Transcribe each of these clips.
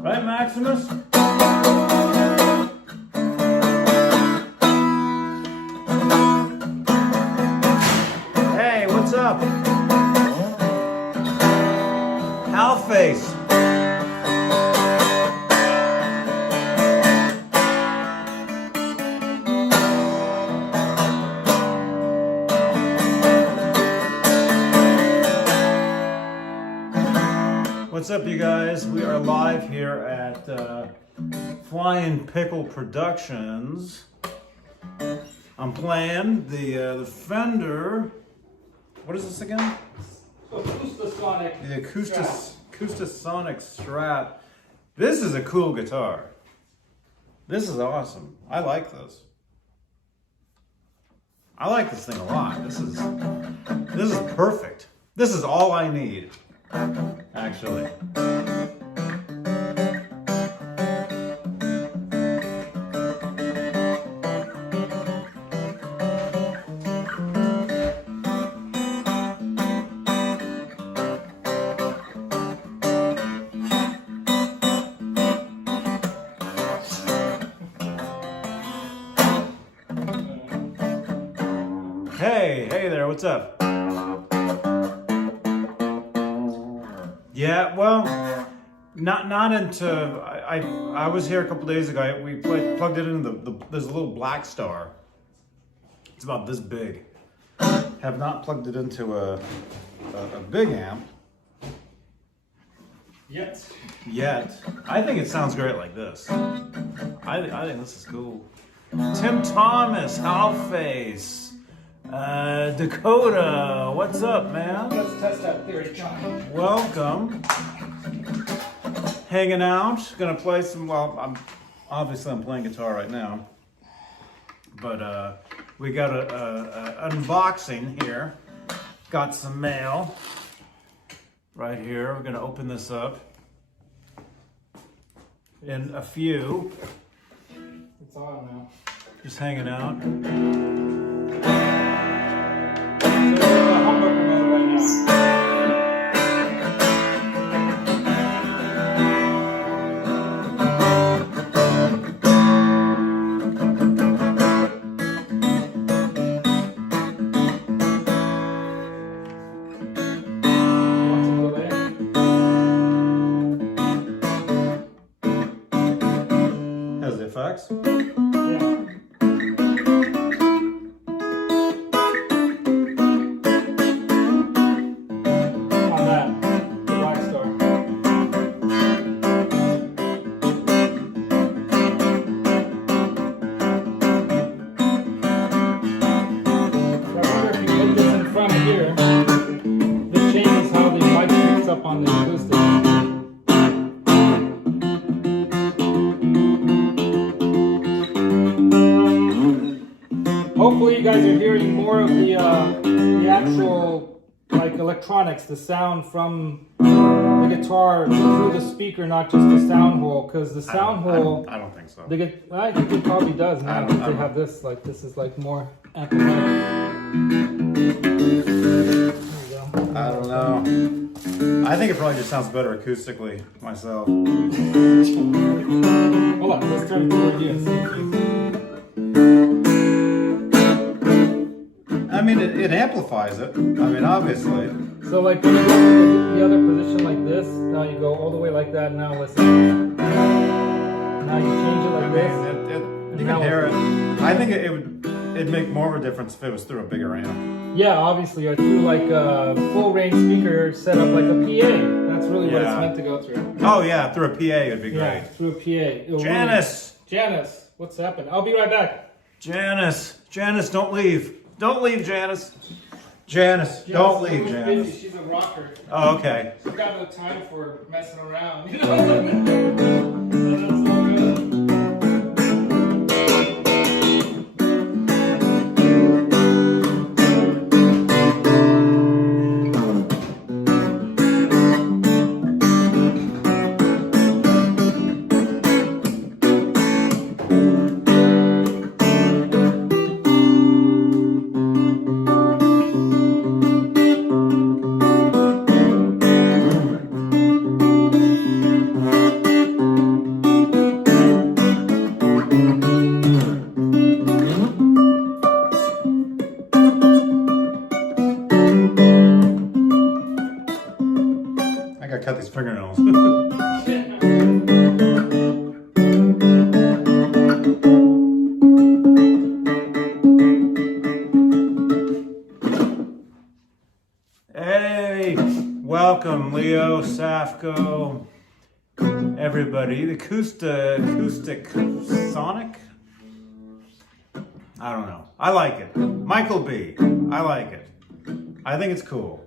Right, Maximus? Hey, what's up? Halface. What's up, you guys? We are live here at Flying Pickle Productions. I'm playing the Fender. What is this again? Acoustasonic. The Acoustasonic Strat. This is a cool guitar. This is awesome. I like this. I like this thing a lot. This is perfect. This is all I need, actually. Hey there, what's up? Yeah, well, not into. I was here a couple days ago. We plugged it into there's a little Black Star. It's about this big. Have not plugged it into a big amp Yet. I think it sounds great like this. I think this is cool. Tim Thomas, Halface. Dakota, what's up, man? Let's test that theory, John. Welcome. Hanging out. Gonna play some. Well, I'm playing guitar right now, but we got a unboxing here. Got some mail right here. We're gonna open this up in a few. It's on now. Just hanging out. So we're in the humbucker mode right now. Want some delay? Has the effects. Yeah. On that, the Black Star. I wonder if you put this in front of here, this changes how the mic picks up on the acoustic. Hopefully you guys are hearing more of the actual like electronics, the sound from the guitar through the speaker, not just the sound hole. Because the sound hole, I don't think so. I think it probably does now. I don't They know. have this, like this is like more amplified. There you go. I don't know. I think it probably just sounds better acoustically myself. Hold on, let's turn it toward you and see if you. I mean, it amplifies it. I mean, obviously. So like when you go to the other position like this, now you go all the way like that. Now listen. now you change it like I this. mean, you can hear it. I think it'd make more of a difference if it was through a bigger amp. Yeah, obviously, or through like a full range speaker set up like a PA. That's really what it's Yeah. meant to go through. Oh yeah, through a PA it'd be Yeah, great. through a PA. It'll Janice! really- Janice, what's happened? I'll be right back. Janice, don't leave. Don't leave, Janice. Janice, don't Janice is leave, a little Janice. busy. She's a rocker. Oh, okay. She's got no time for messing around. You know? So that's all good. I gotta cut these fingernails. Hey, welcome Leo, Safco, everybody. The acoustic sonic. I don't know. I like it. Michael B. I like it. I think it's cool.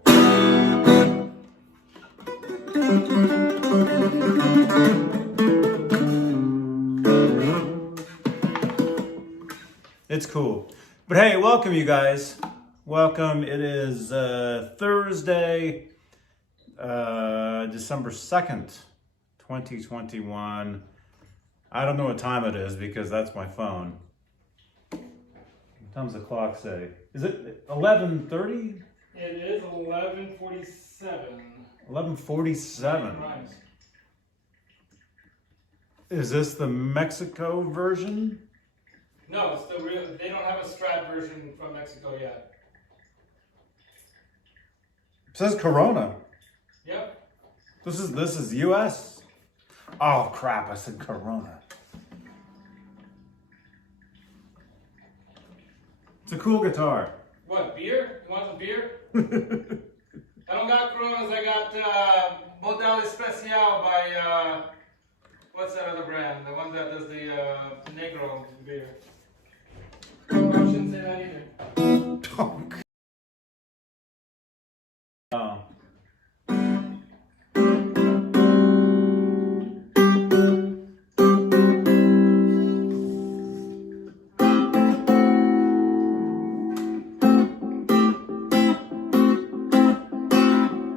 It's cool. But hey, welcome you guys. Welcome. It is Thursday, December 2nd, 2021. I don't know what time it is because that's my phone. What time's the clock say? Is it 11:30? It is 11:47. 11:47. Rhymes. Is this the Mexico version? No, it's the real. They don't have a Strat version from Mexico yet. It says Corona. Yep. This is US. Oh crap, I said Corona. It's a cool guitar. What, beer? You want some beer? I don't got Coronas, I got Model Especial by, what's that other brand? The one that does the Negro beer. I shouldn't say that either. Oh.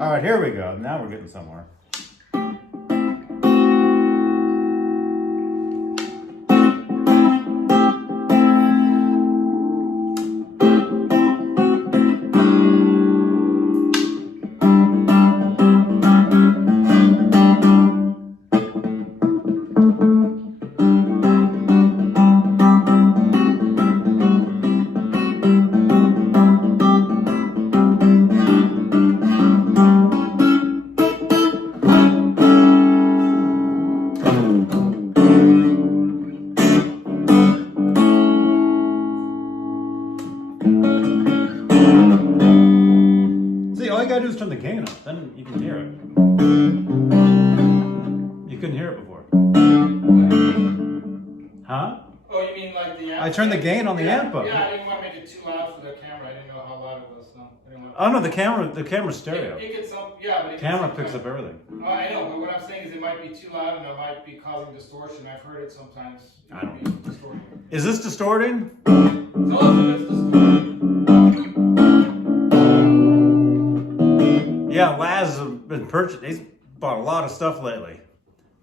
All right, here we go. Now we're getting somewhere. See, all you gotta do is turn the gain up, then you can hear it. You couldn't hear it before. Huh? Oh, you mean like the amp? I turned the gain on the amp up. Yeah, I didn't want to make it too loud for the camera. I didn't know how loud it was. No, I didn't want Oh no, the camera's stereo. It gets some, yeah, but it Camera gets picks up everything. Oh, I know, but what I'm saying is it might be too loud and it might be causing distortion. I've heard it sometimes. It I can be distorting. Is this distorting? Some of it's distorting. Yeah, Laz has been purchased. He's bought a lot of stuff lately.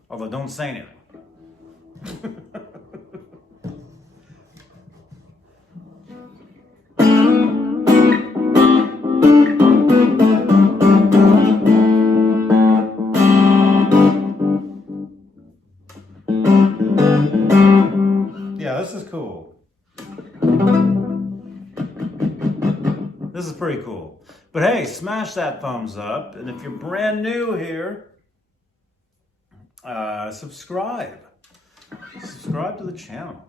Although don't say anything. Yeah, this is cool. This is pretty cool. But hey, smash that thumbs up. And if you're brand new here, subscribe. subscribe to the channel.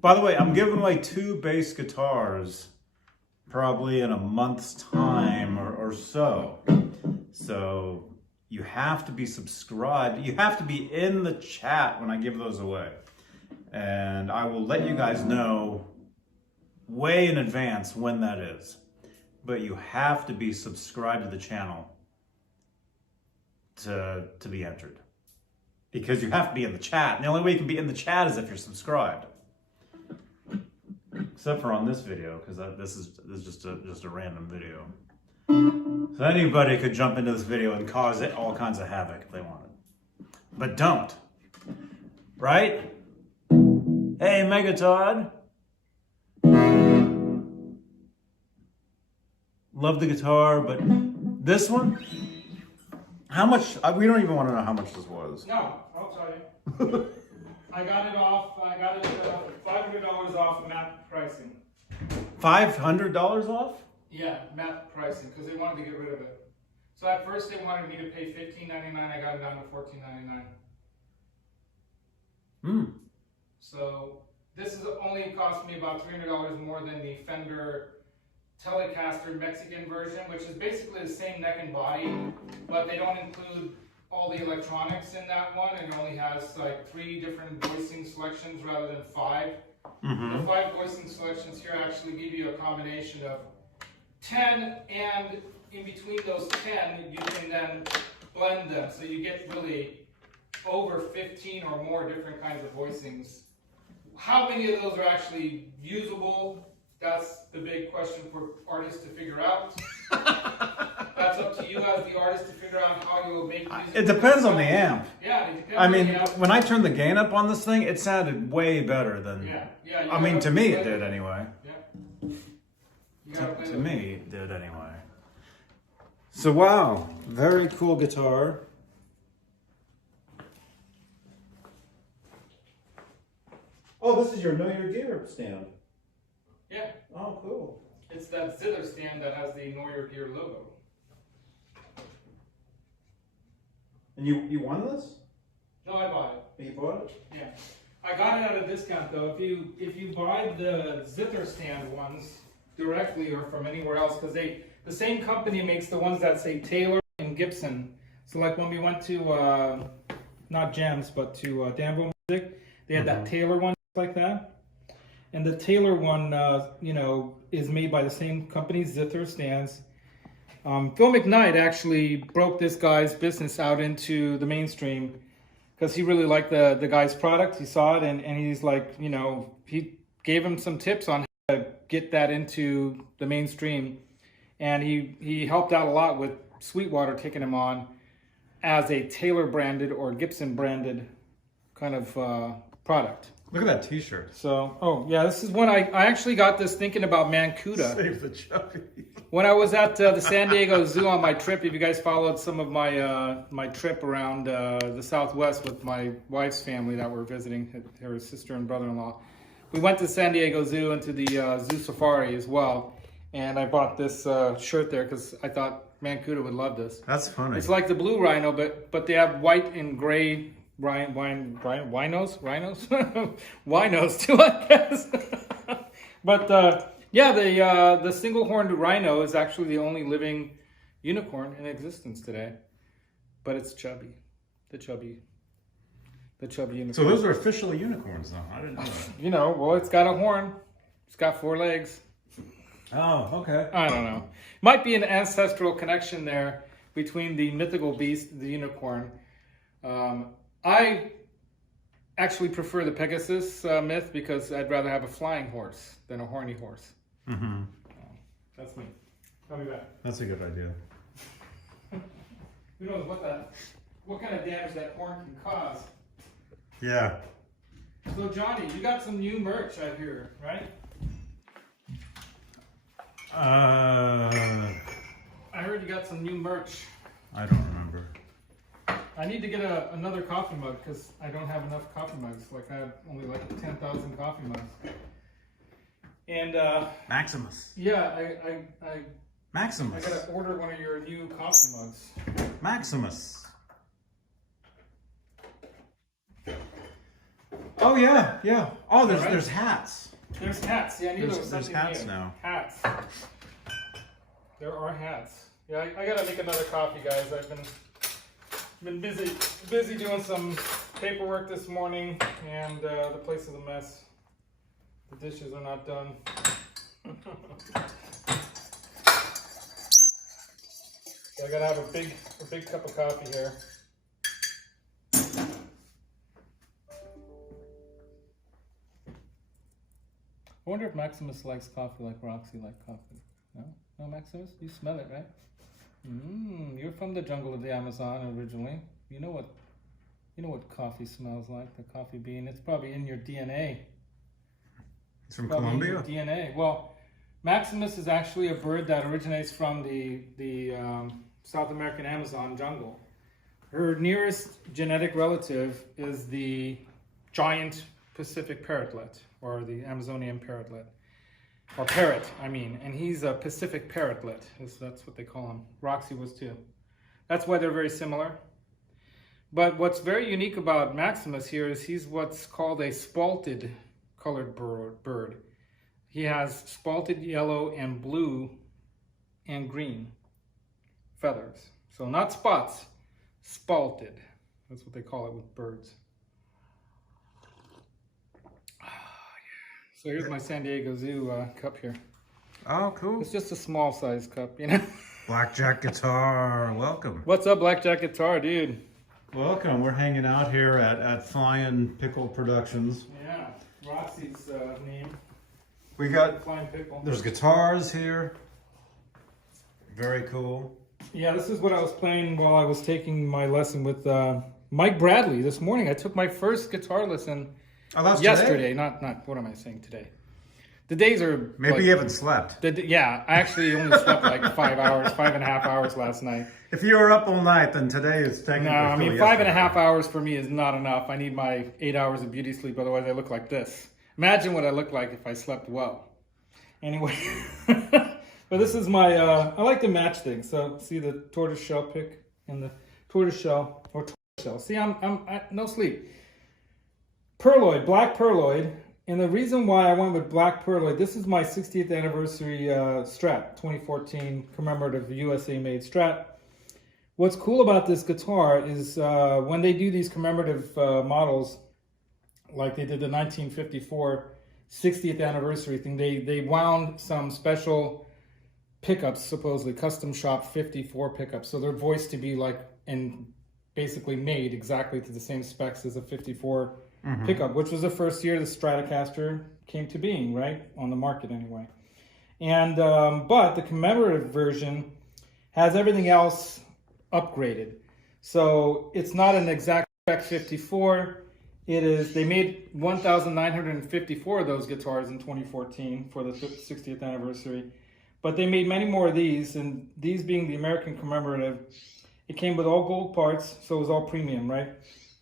By the way, I'm giving away 2 bass guitars probably in a month's time or so. So you have to be subscribed. You have to be in the chat when I give those away. And I will let you guys know way in advance when that is. But you have to be subscribed to the channel to be entered. Because you have to be in the chat. And the only way you can be in the chat is if you're subscribed. Except for on this video, because this is just a random video. So anybody could jump into this video and cause it all kinds of havoc if they wanted. But don't. Right? Hey, Megatod. Love the guitar, but this one? How much? We don't even want to know how much this was. No, I'll tell you. I got it $500 off MAP pricing. $500 off? Yeah, MAP pricing, because they wanted to get rid of it. So at first they wanted me to pay $15.99. I got it down to $14.99. So this is only cost me about $300 more than the Fender Telecaster Mexican version, which is basically the same neck and body, but they don't include all the electronics in that one, and it only has like 3 different voicing selections rather than 5. The 5 voicing selections here actually give you a combination of 10, and in between those 10 you can then blend them, so you get really over 15 or more different kinds of voicings. How many of those are actually usable? That's the big question for artists to figure out. That's up to you as the artist to figure out how you will make music. It depends on the amp. Yeah, it depends I on mean, the amp. when I turned the gain up on this thing, it sounded way better than... Yeah. I mean, to me it did anyway. Yeah. You gotta play To with it. me it did anyway. So wow, very cool guitar. Oh, this is your Know Your Gear stand. Yeah. Oh, cool. It's that zither stand that has the Know Your Gear logo. And you won this? No, I bought it. You bought it? Yeah. I got it at a discount though. If you buy the zither stand ones directly or from anywhere else, because the same company makes the ones that say Taylor and Gibson. So like when we went to not Gems but to Danville Music, they had that Taylor one like that. And the Taylor one, is made by the same company, Zither Stands. Phil McKnight actually broke this guy's business out into the mainstream because he really liked the guy's product. He saw it and he's like, he gave him some tips on how to get that into the mainstream. And he helped out a lot with Sweetwater taking him on as a Taylor branded or Gibson branded kind of product. Look at that t-shirt. So, oh yeah, this is one I actually got this thinking about Mancuda. Save the chubby. When I was at the San Diego Zoo on my trip, if you guys followed some of my my trip around the Southwest with my wife's family that were visiting, her sister and brother-in-law, we went to San Diego Zoo and to the Zoo Safari as well. And I bought this shirt there because I thought Mancuda would love this. That's funny. It's like the blue rhino, but they have white and gray rhinos winos too, I guess. But yeah, the single-horned rhino is actually the only living unicorn in existence today. But it's chubby, the chubby unicorn. So those are officially unicorns, though. I didn't know that. Well, it's got a horn. It's got 4 legs. Oh, okay. I don't know. Might be an ancestral connection there between the mythical beast, the unicorn. I actually prefer the Pegasus myth because I'd rather have a flying horse than a horny horse. Mm-hmm. That's me. I'll be back. That's a good idea. Who knows what kind of damage that horn can cause. Yeah. So Johnny, you got some new merch I hear, right? I heard you got some new merch. I don't remember. I need to get another coffee mug because I don't have enough coffee mugs. Like I have only like 10,000 coffee mugs. And Maximus. yeah, I Maximus. gotta order one of your new coffee mugs. Maximus. Oh yeah, yeah. Oh, Right? there's hats. There's hats. Yeah, I knew there was There's something hats here. now. Hats. There are hats. Yeah, I gotta make another coffee, guys. I've been busy doing some paperwork this morning, and the place is a mess. The dishes are not done. So I gotta have a big cup of coffee here. I wonder if Maximus likes coffee like Roxy likes coffee. No? No, Maximus? You smell it, right? You're from the jungle of the Amazon originally. You know what coffee smells like, the coffee bean. It's probably in your DNA. It's from Probably in your Colombia. DNA. Well, Maximus is actually a bird that originates from the South American Amazon jungle. Her nearest genetic relative is the giant Pacific parrotlet, or the Amazonian parrotlet. Or parrot, I mean. And he's a Pacific parrotlet. That's what they call him. Roxy was too. That's why they're very similar. But what's very unique about Maximus here is he's what's called a spalted colored bird. He has spalted yellow and blue and green feathers. So not spots, spalted. That's what they call it with birds. So here's my San Diego Zoo cup here. Oh, cool. It's just a small size cup, you know. Blackjack guitar, welcome. What's up, Blackjack Guitar, dude? Welcome. We're hanging out here at Flying Pickle Productions. Yeah, Roxy's name. We got, Flying Pickle. there's guitars here. Very cool. Yeah, this is what I was playing while I was taking my lesson with Mike Bradley this morning. I took my first guitar lesson Oh, that's yesterday. today? Not what am I saying today? The days are Maybe like, you haven't slept. yeah, I actually only slept like 5.5 hours last night. If you were up all night, then today is technically. No, I mean still 5.5 yesterday. hours for me is not enough. I need my 8 hours of beauty sleep, otherwise I look like this. Imagine what I look like if I slept well. Anyway, but this is my, I like to match things. So see the tortoiseshell pick and the tortoiseshell or tortoiseshell. See, I no sleep. Perloid, black perloid. And the reason why I went with black perloid, this is my 60th anniversary Strat, 2014 commemorative USA made Strat. What's cool about this guitar is when they do these commemorative models, like they did the 1954 60th anniversary thing, they wound some special pickups, supposedly custom shop 54 pickups. So they're voiced to be like, and basically made exactly to the same specs as a 54 pickup, which was the first year the Stratocaster came to being, right? On the market anyway. And, but the commemorative version has everything else upgraded. So it's not an exact spec 54. It is, they made 1,954 of those guitars in 2014 for the 60th anniversary. But they made many more of these, and these being the American commemorative, it came with all gold parts, so it was all premium, right?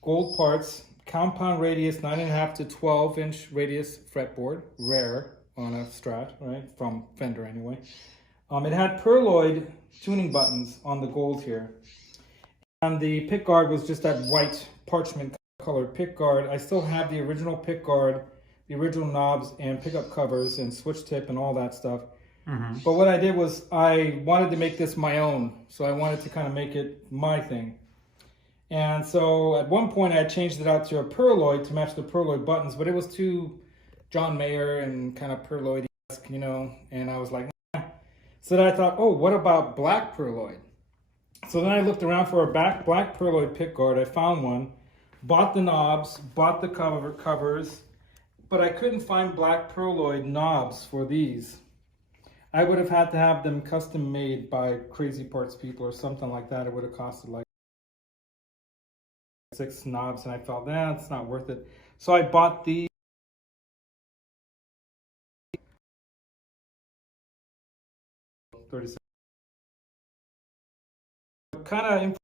Gold parts, compound radius, 9.5 to 12-inch radius fretboard, rare on a Strat, right? From Fender anyway. It had perloid tuning buttons on the gold here. And the pick guard was just that white parchment colored pick guard. I still have the original pick guard, the original knobs and pickup covers and switch tip and all that stuff. But what I did was I wanted to make this my own. So I wanted to kind of make it my thing. And so at one point I changed it out to a perloid to match the perloid buttons, but it was too John Mayer and kind of perloid-esque, you know, and I was like, nah. So then I thought, oh, what about black perloid? So then I looked around for a black perloid pickguard. I found one, bought the knobs, bought the covers, but I couldn't find black perloid knobs for these. I would have had to have them custom made by Crazy Parts people or something like that. It would have costed like 6 knobs, and I felt, nah, it's not worth it. So I bought the $36. Kind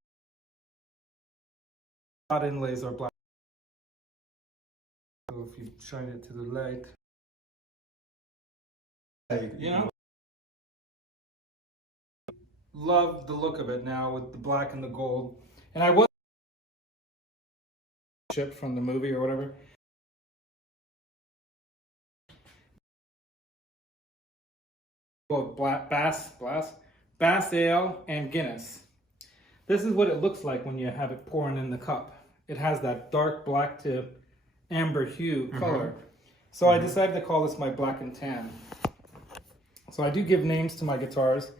of inlays are black. So if you shine it to the light, you know, love the look of it now with the black and the gold. And I was shipped from the movie or whatever. Well, Bass Ale and Guinness. This is what it looks like when you have it pouring in the cup. It has that dark black to amber hue color. So I decided to call this my black and tan. So I do give names to my guitars.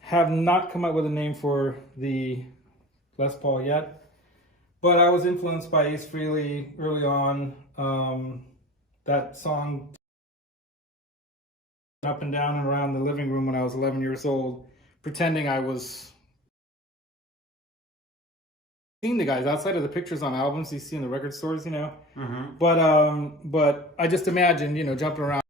Have not come up with a name for the Les Paul yet, but I was influenced by Ace Frehley early on. That song up and down and around the living room when I was 11 years old, pretending I was seeing the guys outside of the pictures on albums you see in the record stores, you know. But I just imagined, you know, jumping around.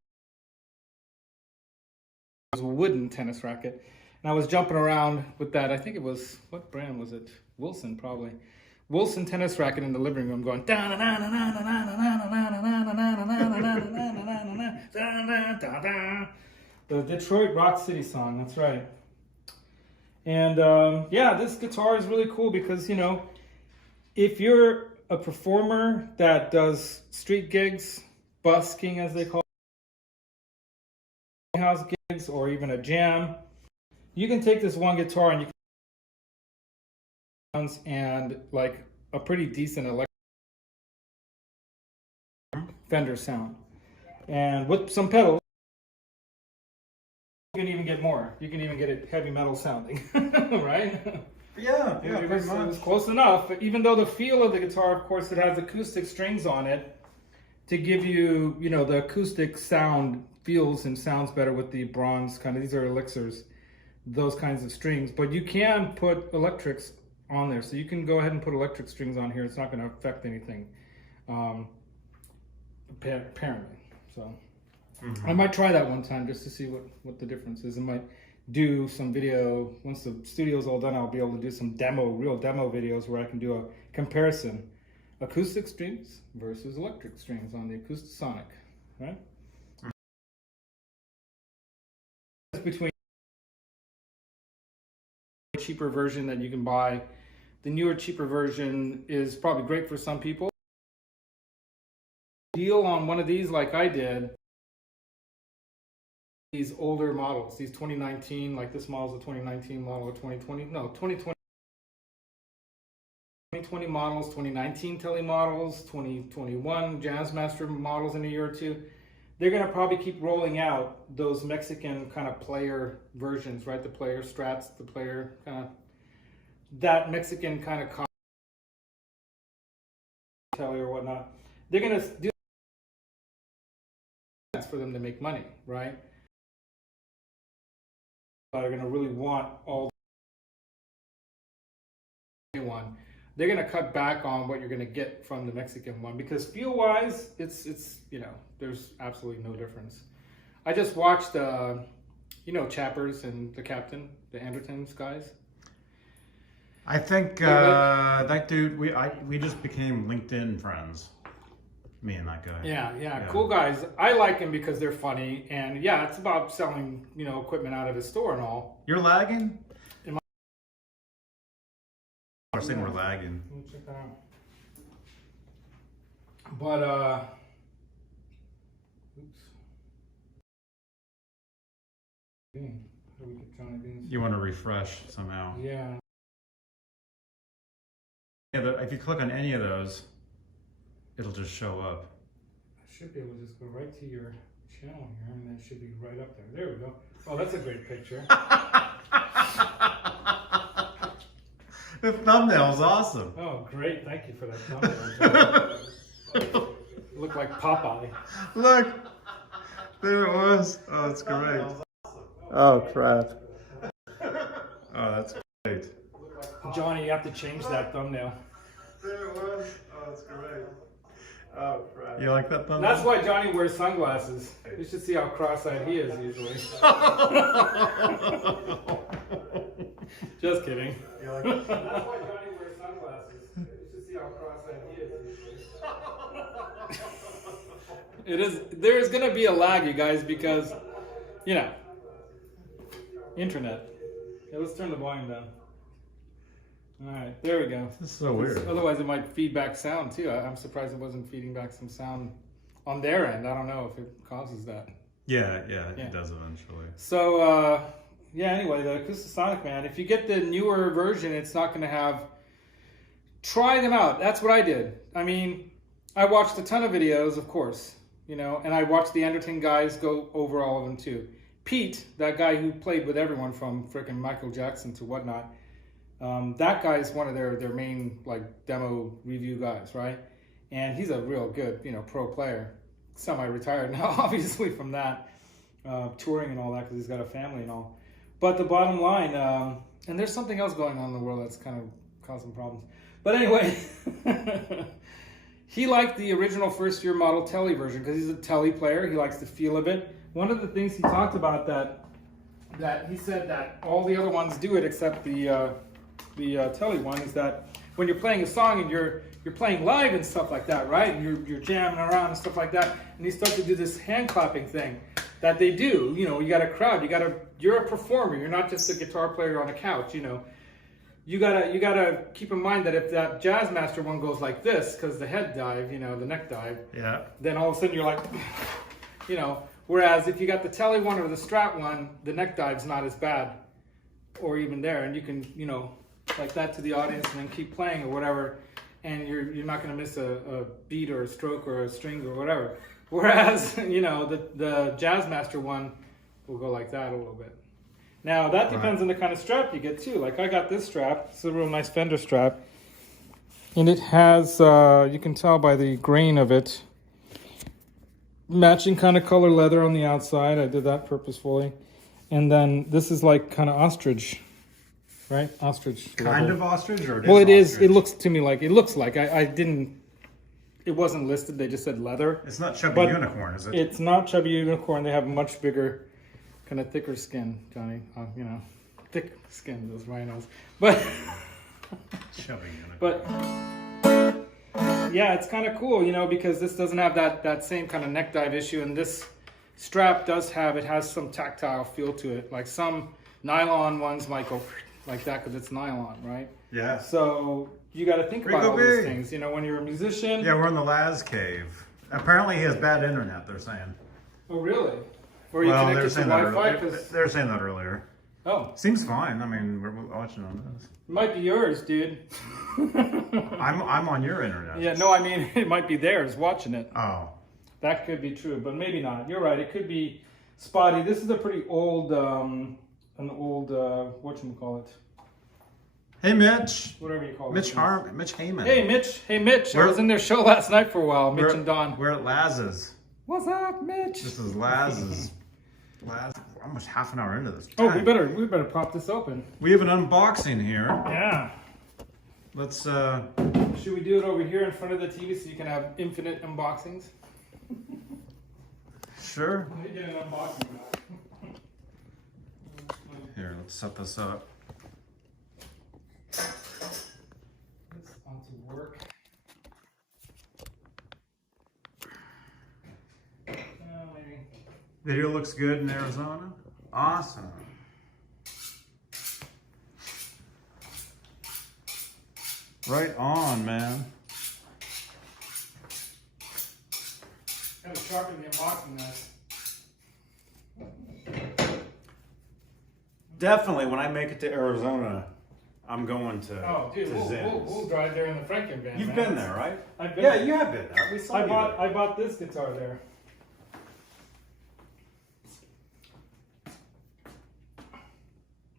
It was a wooden tennis racket, and I was jumping around with that. I think it was, what brand was it? Wilson, probably. Wilson tennis racket in the living room, going the Detroit Rock City song. That's right. And yeah, this guitar is really cool because, you know, if you're a performer that does street gigs, busking as they call it, house gigs, or even a jam, you can take this one guitar and you can and like a pretty decent electric Fender sound. And with some pedals, you can even get more. You can even get it heavy metal sounding, right? Yeah, It pretty much. was close enough. But even though the feel of the guitar, of course, it has acoustic strings on it to give you, you know, the acoustic sound feels and sounds better with the bronze kind of, these are elixirs, those kinds of strings. But you can put electrics on there. So you can go ahead and put electric strings on here. It's not going to affect anything, apparently. So I might try that one time just to see what the difference is. I might do some video. Once the studio's all done, I'll be able to do some real demo videos where I can do a comparison. Acoustic strings versus electric strings on the Acoustasonic, right? Between the cheaper version that you can buy, the newer, cheaper version is probably great for some people. Deal on one of these like I did. These older models, these 2019, like this model is a 2019 model, or 2020, no, 2020 models, 2019 Tele models, 2021 Jazzmaster models in a year or two. They're going to probably keep rolling out those Mexican kind of player versions, right? The player strats, the player kind of, that Mexican kind of Tele or whatnot. They're going to do that for them to make money, right? Are going to really want all one. They're going to cut back on what you're going to get from the Mexican one because feel wise, it's you know, there's absolutely no difference. I just watched you know, Chappers and the Captain, the Andertons guys. I think that dude, we just became LinkedIn friends. Me and that guy. Yeah, cool guys. I like them because they're funny, and yeah, it's about selling, you know, equipment out of his store and all. You're lagging? Am I was saying we're lagging. Let me check that out. But oops. How do we get Johnny Beans? You want to refresh somehow. Yeah. Yeah, if you click on any of those, it'll just show up. I should be able to just go right to your channel here, and that should be right up there. There we go. Oh, that's a great picture. The thumbnail's awesome. Oh, great. Thank you for that thumbnail. Look like Popeye. Look, there it was. Oh, it's great. Oh, crap. Oh, that's great. Johnny, you have to change that thumbnail. There it was. Oh, it's great. Oh, crap. You like that thumbnail? That's why Johnny wears sunglasses. You should see how cross-eyed he is usually. Just kidding. That's why Johnny wears sunglasses. You should see how cross-eyed he is usually. There is going to be a lag, you guys, because, you know, internet. Okay, let's turn the volume down. All right, there we go. This is so weird. Otherwise, it might feed back sound too. I'm surprised it wasn't feeding back some sound on their end. I don't know if it causes that. Yeah, Yeah. it does eventually. So, yeah, anyway, the Acoustasonic, man, if you get the newer version, it's not going to have... Try them out. That's what I did. I mean, I watched a ton of videos, of course, you know, and I watched the Anderton guys go over all of them too. Pete, that guy who played with everyone from frickin' Michael Jackson to whatnot, that guy is one of their main, like, demo review guys, right? And he's a real good, you know, pro player. Semi-retired now, obviously, from that, touring and all that, because he's got a family and all. But the bottom line, and there's something else going on in the world that's kind of causing problems. But anyway, he liked the original first-year model Tele version because he's a Tele player. He likes the feel of it. One of the things he talked about that he said that all the other ones do it except the Tele one is that when you're playing a song and you're playing live and stuff like that, right? And you're jamming around and stuff like that, and you start to do this hand clapping thing that they do. You know, you got a crowd. You're a performer. You're not just a guitar player on a couch. You know. You gotta keep in mind that if that Jazzmaster one goes like this, because the head dive, you know, the neck dive, Yeah. then all of a sudden you're like, you know. Whereas if you got the Tele one or the Strat one, the neck dive's not as bad, or even there, and you can, you know, like that to the audience and then keep playing or whatever, and you're not gonna miss a beat or a stroke or a string or whatever. Whereas, you know, the Jazzmaster one will go like that a little bit. Now, that depends on the kind of strap you get, too. Like, I got this strap. It's a real nice Fender strap. And it has, you can tell by the grain of it, matching kind of color leather on the outside. I did that purposefully. And then this is like kind of ostrich, right? Ostrich. Kind leather. of ostrich, or Well, it is. ostrich? It looks to me like, I didn't, it wasn't listed. They just said leather. It's not chubby But unicorn, is it? It's not chubby unicorn. They have much bigger, kind of thicker skin, Johnny. You know, thick skin, those rhinos. But, Chubby unicorn. but yeah, it's kind of cool, you know, because this doesn't have that same kind of neck dive issue, and this strap has some tactile feel to it. Like some nylon ones might go like that because it's nylon, right? Yeah. So you got to think about all these things, you know, when you're a musician. Yeah, we're in the Laz cave. Apparently he has bad internet, they're saying. Oh, really? Or you Well, connected they were to saying that Wi-Fi? earlier. 'Cause- They were saying that earlier. oh, Seems fine. I mean, we're watching on this. it might be yours, dude. I'm on your internet. Yeah, no, I mean, it might be theirs watching it. Oh. That could be true, but maybe not. You're right. It could be spotty. This is a pretty old, whatchamacallit? Hey, Mitch. Whatever you call it. Mitch Heyman. Hey, Mitch. Hey, Mitch. I We're- was in their show last night for a while, Mitch We're- and Don. We're at Laz's. What's up, Mitch? This is Laz's. Laz, almost half an hour into this. Oh, Dang. we better pop this open. We have an unboxing here. Yeah. Let's Should we do it over here in front of the TV so you can have infinite unboxings? sure. Let me get an unboxing. Here, let's set this up. This ought to work. Maybe. Video looks good in Arizona. Awesome. Right on, man. Gotta sharpen the unboxing knife. Definitely, when I make it to Arizona, I'm going to, Oh, dude, to we'll Zins. drive there in the Franken van. You've man. been there, right? I've been Yeah, there. you have been there. We saw I you bought this guitar there.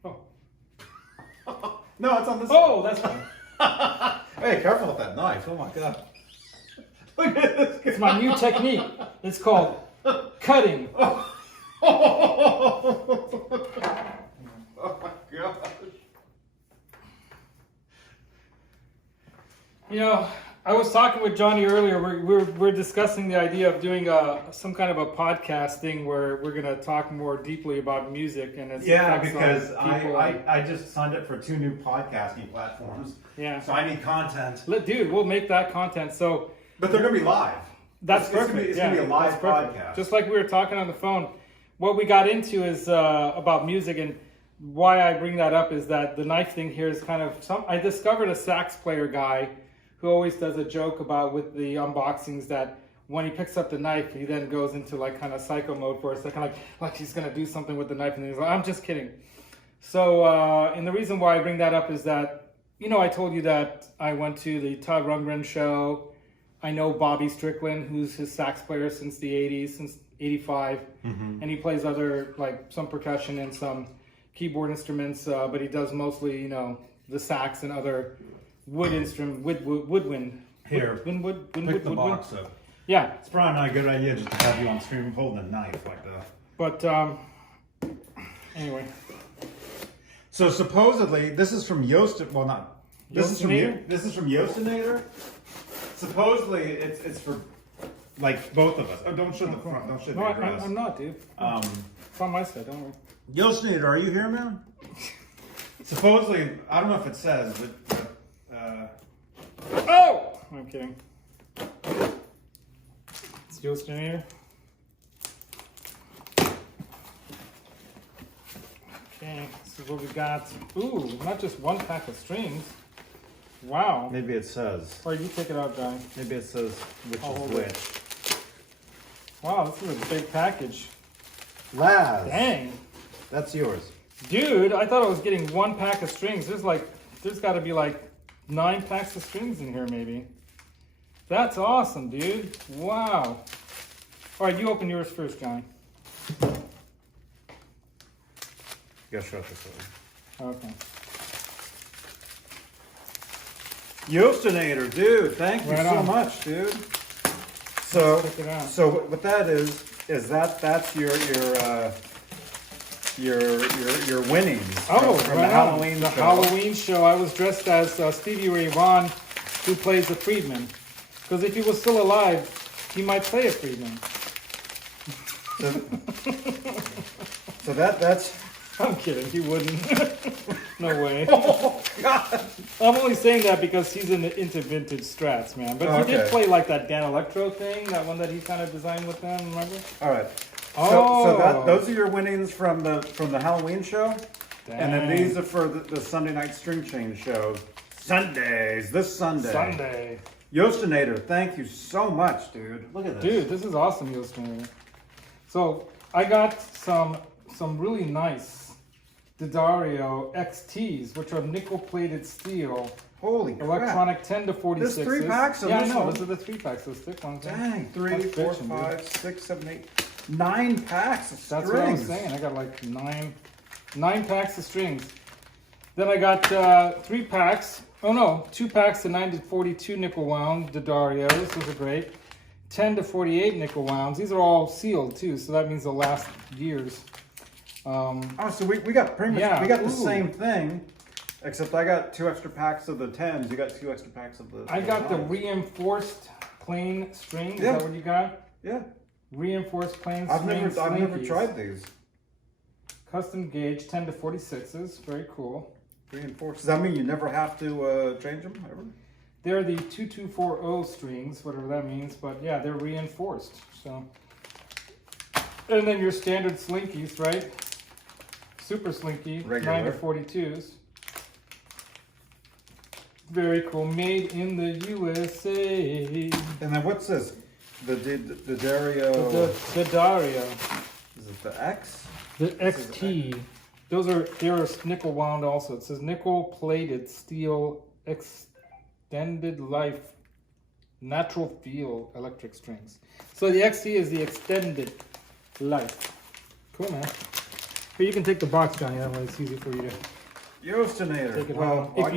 Oh. No, it's on this Oh, that's fine. side. Hey, careful with that knife. Oh my god. Look at this. It's my new technique. It's called cutting. Oh my gosh. You know, I was talking with Johnny earlier. We're discussing the idea of doing some kind of a podcast thing where we're gonna talk more deeply about music and its Yeah, effects because on people. I just signed up for 2 new podcasting platforms. Yeah. So I need content. Dude, we'll make that content. So But they're going to be live. that's It's gonna perfect. be- it's gonna be a live that's perfect. podcast. Just like we were talking on the phone. What we got into is about music, and why I bring that up is that the knife thing here is kind of I discovered a sax player guy who always does a joke about with the unboxings that when he picks up the knife, he then goes into like kind of psycho mode for a second, like he's gonna do something with the knife, and he's like, I'm just kidding. So, and the reason why I bring that up is that, you know, I told you that I went to the Todd Rundgren show. I know Bobby Strickland, who's his sax player since the 80s, since 85. And he plays other, like some percussion and some keyboard instruments, but he does mostly, you know, the sax and other woodwind. Here, Woodwind. pick the box up. Yeah. It's probably not a good idea just to have you on stream holding a knife like that. But, anyway. So supposedly, this is from Yoast. Well, not. This is from Yoastinator. Supposedly, it's for like both of us. Oh, don't show the front. Don't show the No, address. I'm not, dude. It's on my side, don't worry. Yoastinator, are you here, man? Supposedly, I don't know if it says, but Oh! I'm kidding. It's Yoastinator. Okay, this is what we got. Ooh, not just one pack of strings. Wow. maybe it says. All right, you take it out, guy. Maybe it says which I'll is hold which. it. Wow, this is a big package. Laz, Dang. that's yours. Dude, I thought I was getting one pack of strings. There's got to be like 9 packs of strings in here, maybe. That's awesome, dude. Wow. All right, you open yours first, John. You gotta show it this way. Okay. Yoastinator, dude, thank you Right so on. much, dude. So, Check it out. so what that is that's your winnings Oh, from right the on. Halloween The show. Halloween show. I was dressed as Stevie Ray Vaughan, who plays the Friedman. Because if he was still alive, he might play a Friedman. So that's. I'm kidding. He wouldn't. No way. Oh God! I'm only saying that because he's into vintage Strats, man. But he did Okay. play like that Dan Electro thing, that one that he kind of designed with them. Remember? All right. Oh. So those are your winnings from the Halloween show, and then Dang. these are for the Sunday night string chain show. Sundays, this Sunday. Sunday. Yoastinator, thank you so much, dude. Look at this. Dude, this is awesome, Yoastinator. So I got some really nice D'Addario XTs, which are nickel-plated steel, Holy crap. electronic 10 to 46s. There's 3 packs of Yeah, I this know. one. Those are the 3 packs. Those thick ones. yeah. Dang, 3, That's 4, bitchin', dude. 5, 6, 7, 8, 9 packs of That's strings. what I was saying. I got like nine packs of strings. Then I got 3 packs. Oh no, 2 packs to 9 to 42 nickel wound D'Addarios. Those are great. 10 to 48 nickel wounds. These are all sealed too, so that means they'll last years. Oh, so we got pretty much, Yeah, we got the ooh. same thing, except I got 2 extra packs of the 10s. You got 2 extra packs of the I got the 9s. reinforced plain string. Is Yeah. that what you got? Yeah, Reinforced plain I've string. never Slinkies. tried these. Custom gauge 10 to 46s. Very cool. Reinforced. Does that mean you never have to change them ever? They're the 2240 strings, whatever that means, but yeah, they're reinforced. So, and then your standard slinkies, right? Super slinky, Regular. 9 to 42s. Very cool, made in the USA. And then what's this? The Dario. The Dario, Is it the X? the XT. They're nickel wound also. It says nickel plated steel extended life natural feel electric strings. So the XT is the extended life. Cool, man. But you can take the box, Johnny. That way it's easy for you to Yoastinator. take it Well, home. If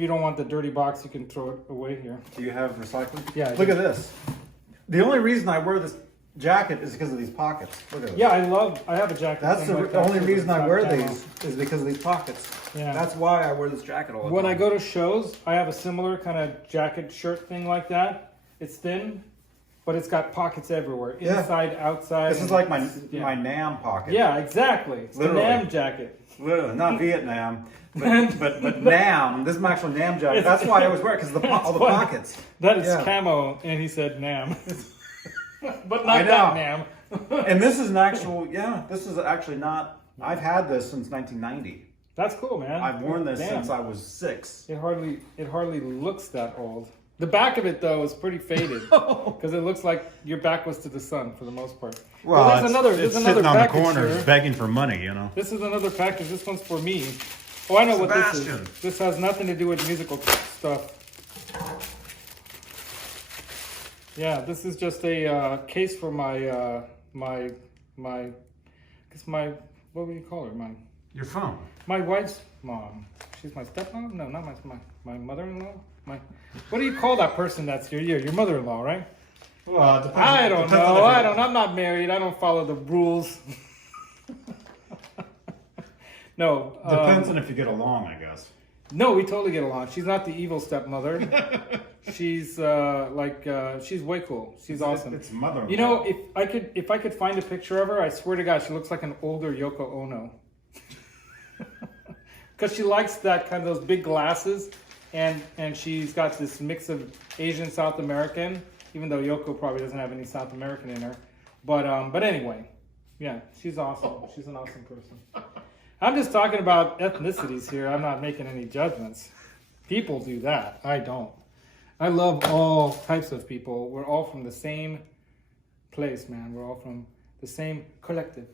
you don't want the dirty box, you can throw it away here. do you have recycling? Yeah, I Look do. at this. The only reason I wear this jacket is because of these pockets. Look at this. Yeah, I have a jacket. That's same the like that, only too, reason but I it's wear not camo. these is because of these pockets. Yeah. That's why I wear this jacket all the When time. I go to shows, I have a similar kind of jacket shirt thing like that. It's thin, but it's got pockets everywhere, Yeah. inside, outside. This is and like my yeah. my Nam pocket. Yeah, exactly. It's Literally. the Nam jacket. Literally, not Vietnam, but Nam. This is my actual Nam jacket. That's why I always wear it because all the funny. pockets. That is Yeah. camo, and he said Nam. But I not know. that Nam. And this is an actual. Yeah, this is actually not. I've had this since 1990. That's cool, man. I've worn this Damn. since I was 6. It hardly looks that old. The back of it though is pretty faded because it looks like your back was to the sun for the most part. Well, there's another sitting package on the corners here. begging for money, you know. This is another package. This one's for me. Oh, I know what this Sebastian. is. This has nothing to do with musical stuff. Yeah, this is just a case for my my what would you call her? Your phone. My wife's mom. She's my stepmom? No, not my mother-in-law. What do you call that person that's your mother-in-law, right? Well, it depends. I don't depends on know. if you- I'm not married. I don't follow the rules. No. Depends on if you get along, I guess. No, we totally get along. She's not the evil stepmother. She's she's way cool. She's awesome. It's mother. You know, if I could find a picture of her, I swear to God, she looks like an older Yoko Ono. Because she likes that kind of those big glasses, and she's got this mix of Asian South American. Even though Yoko probably doesn't have any South American in her, but anyway, yeah, she's awesome. She's an awesome person. I'm just talking about ethnicities here. I'm not making any judgments. People do that. I don't. I love all types of people. We're all from the same place, man. We're all from the same collective.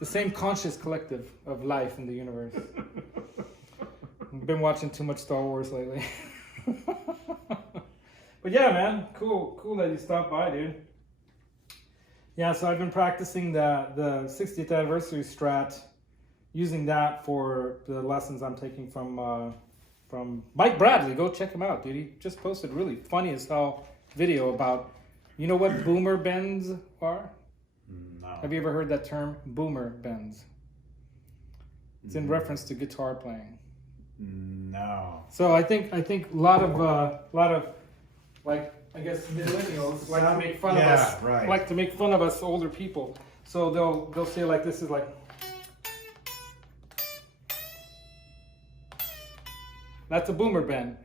The same conscious collective of life in the universe. I've been watching too much Star Wars lately. But yeah, man, cool that you stopped by, dude. Yeah, so I've been practicing the 60th anniversary strat, using that for the lessons I'm taking from Mike Bradley. Go check him out, dude. He just posted really funny as hell video about, you know what boomer bends are? No. Have you ever heard that term, boomer bends? It's in reference to guitar playing. No. So I think a lot of like, I guess millennials like to make fun of us. Right. Like to make fun of us older people. So they'll say like this is like, that's a boomer bend.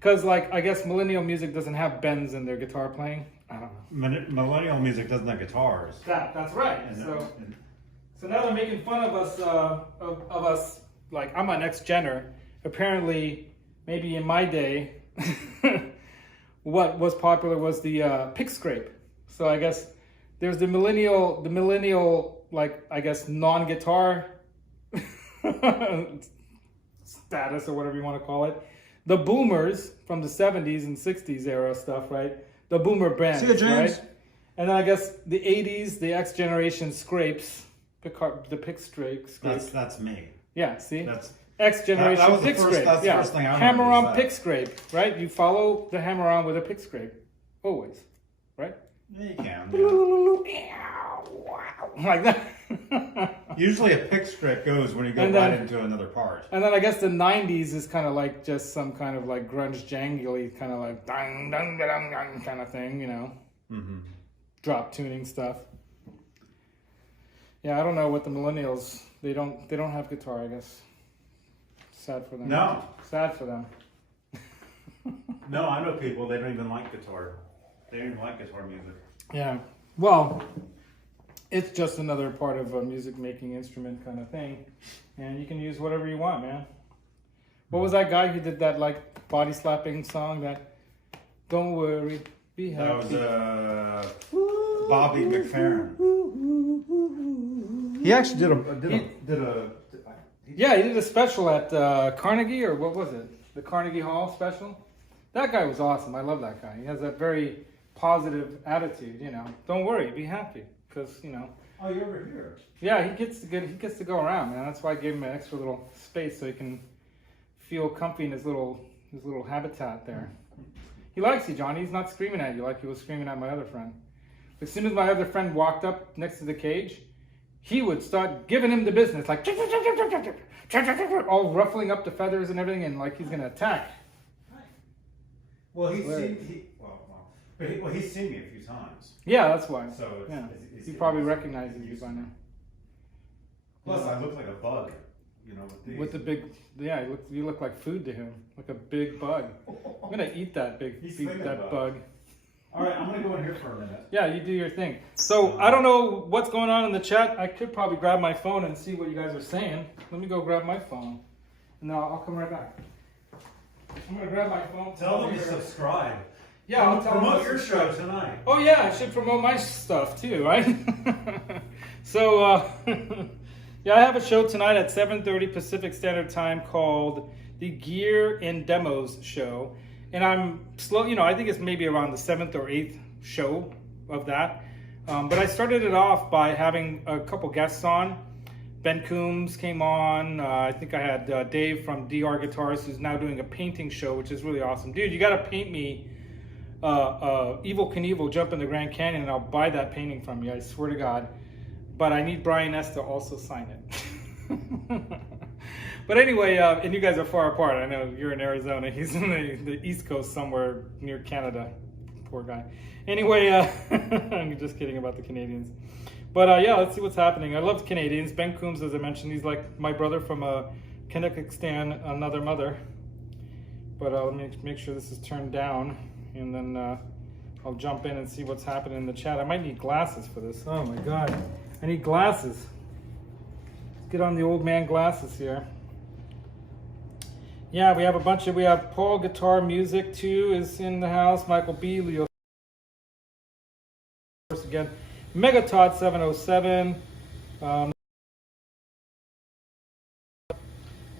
Cause like I guess millennial music doesn't have bends in their guitar playing. I don't know. Millennial music doesn't have guitars. That's right. So now they're making fun of us of us, like I'm an ex-gener. Apparently, maybe in my day, what was popular was the pick scrape. So I guess there's the millennial like I guess non-guitar status or whatever you want to call it. The boomers from the 70s and 60s era stuff, right? The boomer bands, See ya, James. right? And then I guess the 80s, the X generation scrapes, the pick scrapes. That's me. Yeah, see? That's X generation that was the pick first- scrape. that's the Yeah. first thing I Hammer remember on was that. pick scrape, right? You follow the hammer on with a pick scrape. Always. Right? yeah, you can. Like that. Usually a pick scrape goes when you go And right then- into another part. And then I guess the 90s is kind of like just some kind of like grunge jangly kind of like dang, dang, dang, dang kind of thing, you know? Mm-hmm. Drop tuning stuff. Yeah, I don't know what the millennials, they don't have guitar, I guess. Sad for them. No. Sad for them. No, I know people, they don't even like guitar. They don't even like guitar music. Yeah. Well, it's just another part of a music making instrument kind of thing. And you can use whatever you want, man. What was that guy who did that like body slapping song that don't worry, be happy? That was Bobby McFerrin. He actually did a Yeah, he did a special at Carnegie, or what was it? The Carnegie Hall special? That guy was awesome. I love that guy. He has that very positive attitude, you know. Don't worry, be happy. Because, you know. Oh, you're over here. Yeah, he gets to go around, man. That's why I gave him an extra little space so he can feel comfy in his little habitat there. He likes you, Johnny. He's not screaming at you like he was screaming at my other friend. As soon as my other friend walked up next to the cage, he would start giving him the business, like all ruffling up the feathers and everything, and like he's gonna attack. Well, He's seen me a few times. Yeah, that's why. So it's, Yeah, it's he probably recognizes you by now. Plus, I look like a bug, you know, with these. With the big, yeah, you look like food to him, like a big bug. I'm gonna eat that He's thinking that about bug. All right, I'm gonna go in here for a minute. Yeah, you do your thing. So I don't know what's going on in the chat. I could probably grab my phone and see what you guys are saying. Let me go grab my phone, and I'll come right back. I'm gonna grab my phone. Tell them to subscribe. Yeah, I'll tell them Promote to your subscribe. show tonight. Oh yeah, I should promote my stuff too, right? So, yeah, I have a show tonight at 7:30 Pacific Standard Time called the Gear and Demos Show, and I'm slow. You know, I think it's maybe around the 7th or 8th show of that. But I started it off by having a couple guests on. Ben Coombs came on. I think I had Dave from DR Guitars, who's now doing a painting show, which is really awesome. Dude, you got to paint me Evel Knievel Jump in the Grand Canyon, and I'll buy that painting from you. I swear to God. But I need Brian S. to also sign it. But anyway, and you guys are far apart. I know you're in Arizona. He's in the East Coast somewhere near Canada. Poor guy. Anyway, I'm just kidding about the Canadians. But yeah, let's see what's happening. I love the Canadians. Ben Coombs, as I mentioned, he's like my brother from Kazakhstan, another mother. But let me make sure this is turned down, and then I'll jump in and see what's happening in the chat. I might need glasses for this. Oh my God, I need glasses. Let's get on the old man glasses here. Yeah, we have a bunch of, we have Paul Guitar Music too is in the house. Michael B, Leo again. Megatod 707.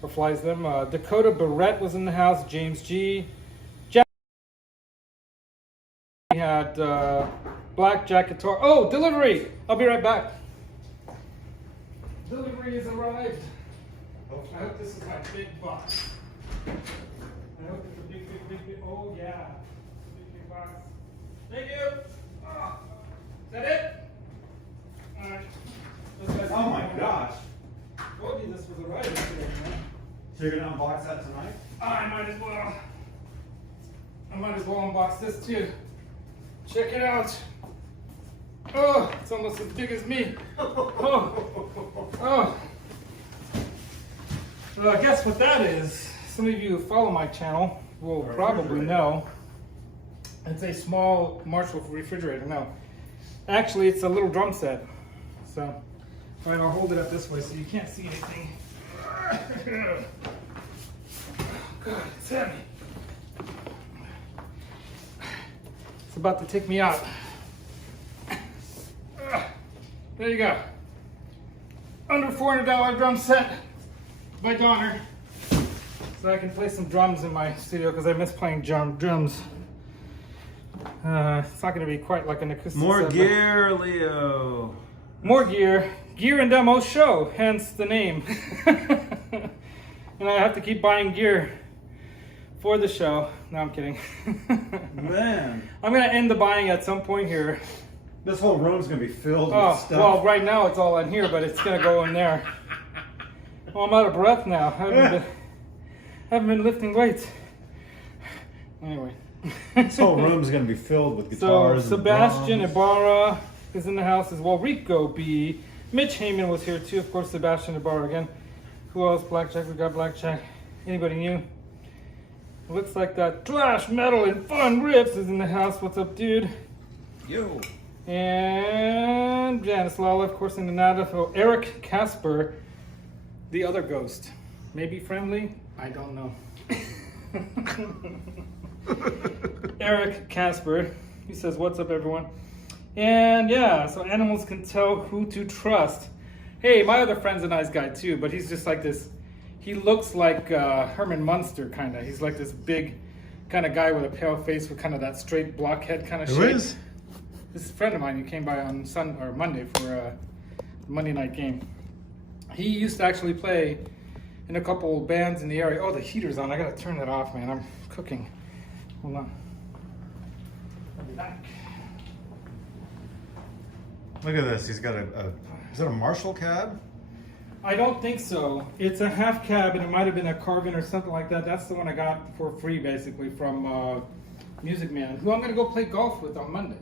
Flies them. Dakota Barrett was in the house. James G. Jack. We had Black Jack Guitar. Oh, delivery! I'll be right back. Delivery has arrived. I hope this is my big box. I hope it's a big. Oh yeah, big box. Thank you. Oh, is that it? All right. Oh my gosh. Told you this was a ride today, man. So you're gonna unbox that tonight? I might as well. I might as well unbox this too. Check it out. Oh, it's almost as big as me. Oh. Well, guess what that is? Some of you who follow my channel will probably know. It's a small Marshall refrigerator. No, actually, it's a little drum set. So, all right, I'll hold it up this way so you can't see anything. God, it's heavy. It's about to take me out. There you go. Under $400 drum set by Donner. So I can play some drums in my studio because I miss playing drums. It's not going to be quite like an acoustic More set, gear, Leo. more gear. Gear and Demo Show, hence the name. And I have to keep buying gear for the show. No, I'm kidding. Man. I'm going to end the buying at some point here. This whole room's gonna be filled with Oh, stuff. well, right now it's all in here, but it's going to go in there. Well, I'm out of breath now. I haven't been lifting weights. Anyway. This whole room's gonna be filled with So guitars. Sebastian and drums. Ibarra is in the house as well. Rico B. Mitch Heyman was here too. Of course, Sebastian Ibarra again. Who else? Blackjack. We got Blackjack. Anybody new? It looks like that thrash metal and fun riffs is in the house. What's up, dude? Yo. And Janice Lala, of course, in the Nada. Oh, Eric Casper, the other ghost. Maybe friendly? I don't know. Eric Casper, he says, "What's up, everyone?" And yeah, so animals can tell who to trust. Hey, my other friend's a nice guy too, but he's just like this. He looks like Herman Munster, kind of. He's like this big kind of guy with a pale face with kind of that straight blockhead kind of shape. Who is? This is a friend of mine. He came by on Monday for a Monday night game. He used to actually play in a couple bands in the area. Oh, the heater's on. I gotta turn that off, man. I'm cooking. Hold on. I'll be back. Look at this. He's got is that a Marshall cab? I don't think so. It's a half cab, and it might have been a Carvin or something like that. That's the one I got for free, basically, from Music Man, who I'm gonna go play golf with on Monday.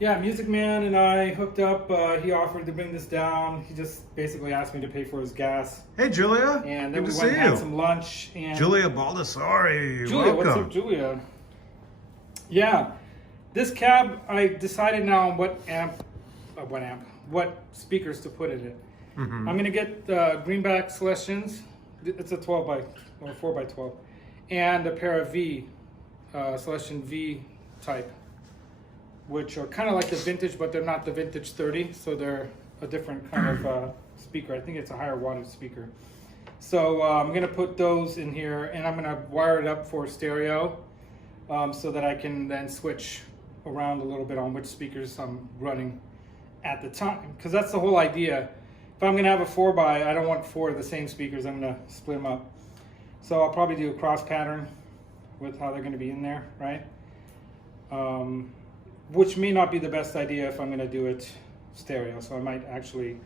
Yeah, Music Man and I hooked up. He offered to bring this down. He just basically asked me to pay for his gas. Hey, Julia. And then Good we to went see and had you. some lunch. And Julia Baldessari. Julia, welcome. what's up, Julia? Yeah, this cab, I decided now on what speakers to put in it. Mm-hmm. I'm gonna get Greenback Celestians. It's a 4x12, and a pair of Celestion V type, which are kind of like the vintage, but they're not the vintage 30, so they're a different kind of speaker. I think it's a higher wattage speaker. So I'm going to put those in here, and I'm going to wire it up for stereo, so that I can then switch around a little bit on which speakers I'm running at the time, because that's the whole idea. If I'm going to have a 4x, I don't want 4 of the same speakers. I'm going to split them up. So I'll probably do a cross pattern with how they're going to be in there, right? Which may not be the best idea if I'm going to do it stereo. So I might actually,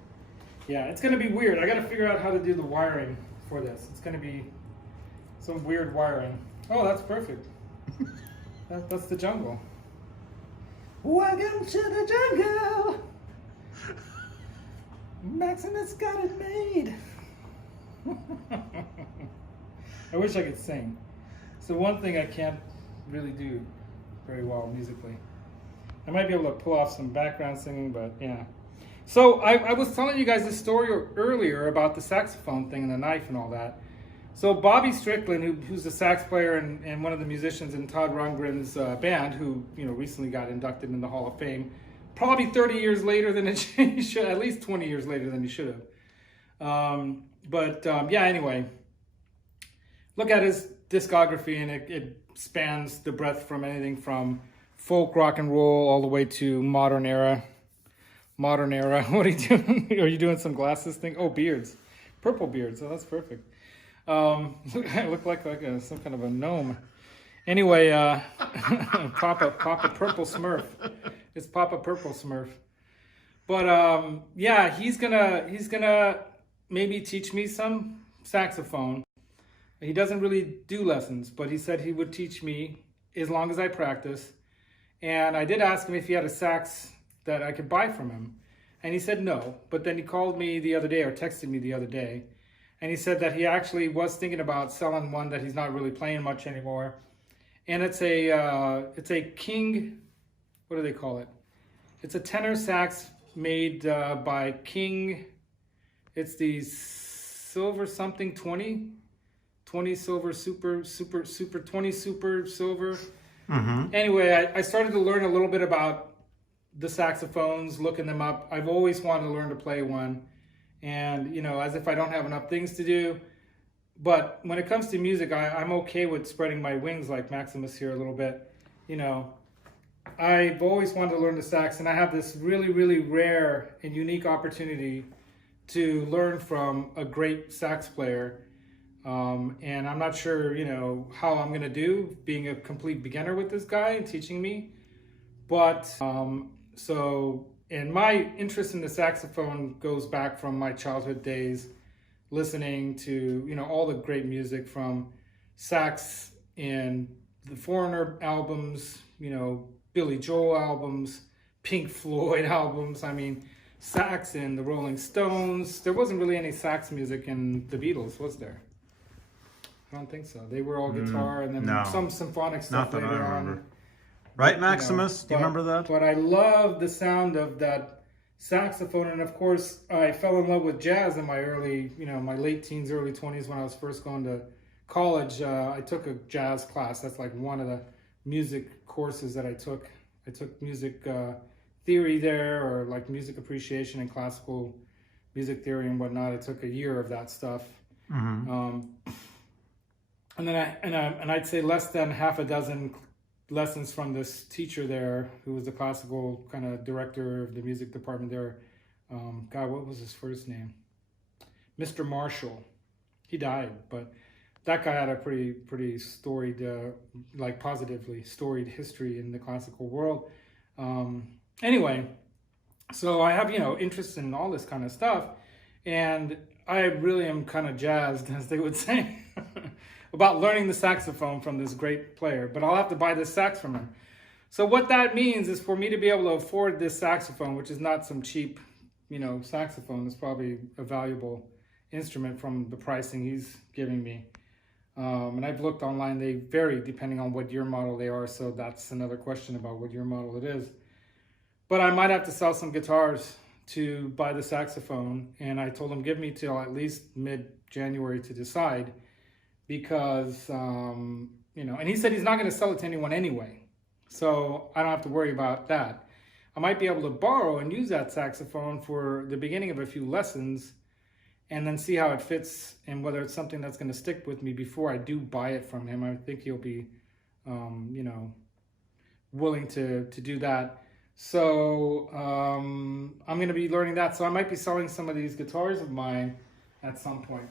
yeah, it's going to be weird. I got to figure out how to do the wiring for this. It's going to be some weird wiring. Oh, that's perfect. That's the jungle. Welcome to the jungle. Maximus got it made. I wish I could sing. So one thing I can't really do very well musically. I might be able to pull off some background singing, but yeah. So I was telling you guys this story earlier about the saxophone thing and the knife and all that. So Bobby Strickland, who's a sax player and one of the musicians in Todd Rundgren's band, who recently got inducted in the Hall of Fame, probably 30 years later than he should, at least 20 years later than he should have. Yeah, anyway, look at his discography, and it spans the breadth from anything from folk rock and roll all the way to modern era. Modern era. What are you doing? Are you doing some glasses thing? Oh, beards, purple beards. Oh, that's perfect. I look like some kind of a gnome. Anyway, Papa Purple Smurf. It's Papa Purple Smurf. But yeah, he's gonna maybe teach me some saxophone. He doesn't really do lessons, but he said he would teach me as long as I practice. And I did ask him if he had a sax that I could buy from him, and he said no. But then he called me the other day, or texted me the other day, and he said that he actually was thinking about selling one that he's not really playing much anymore. And it's a King, what do they call it? It's a tenor sax made by King. It's the silver something 20 silver super 20 super silver. Mm-hmm. Anyway, I started to learn a little bit about the saxophones, looking them up. I've always wanted to learn to play one, and as if I don't have enough things to do. But when it comes to music, I'm okay with spreading my wings like Maximus here a little bit. I've always wanted to learn the sax, and I have this really, really rare and unique opportunity to learn from a great sax player. And I'm not sure, how I'm going to do being a complete beginner with this guy and teaching me. But and my interest in the saxophone goes back from my childhood days, listening to, all the great music from sax in the Foreigner albums, Billy Joel albums, Pink Floyd albums. I mean, sax in the Rolling Stones. There wasn't really any sax music in the Beatles, was there? I don't think so. They were all guitar and then some symphonic stuff later on. Right, Maximus? Do you remember that? But I love the sound of that saxophone, and of course, I fell in love with jazz in my my late teens, early 20s when I was first going to college. I took a jazz class. That's like one of the music courses that I took. I took music theory there, or like music appreciation and classical music theory and whatnot. I took a year of that stuff. Mm-hmm. And then I'd say less than half a dozen lessons from this teacher there, who was the classical kind of director of the music department there. God, what was his first name? Mr. Marshall. He died, but that guy had a pretty storied, like positively storied history in the classical world. Anyway, so I have, interest in all this kind of stuff, and I really am kind of jazzed, as they would say, about learning the saxophone from this great player, but I'll have to buy this sax from him. So what that means is for me to be able to afford this saxophone, which is not some cheap, saxophone. It's probably a valuable instrument from the pricing he's giving me. And I've looked online, they vary depending on what year model they are, so that's another question about what year model it is. But I might have to sell some guitars to buy the saxophone, and I told him give me till at least mid-January to decide, because, and he said he's not going to sell it to anyone anyway. So I don't have to worry about that. I might be able to borrow and use that saxophone for the beginning of a few lessons and then see how it fits and whether it's something that's going to stick with me before I do buy it from him. I think he'll be, willing to do that. So I'm going to be learning that. So I might be selling some of these guitars of mine at some point.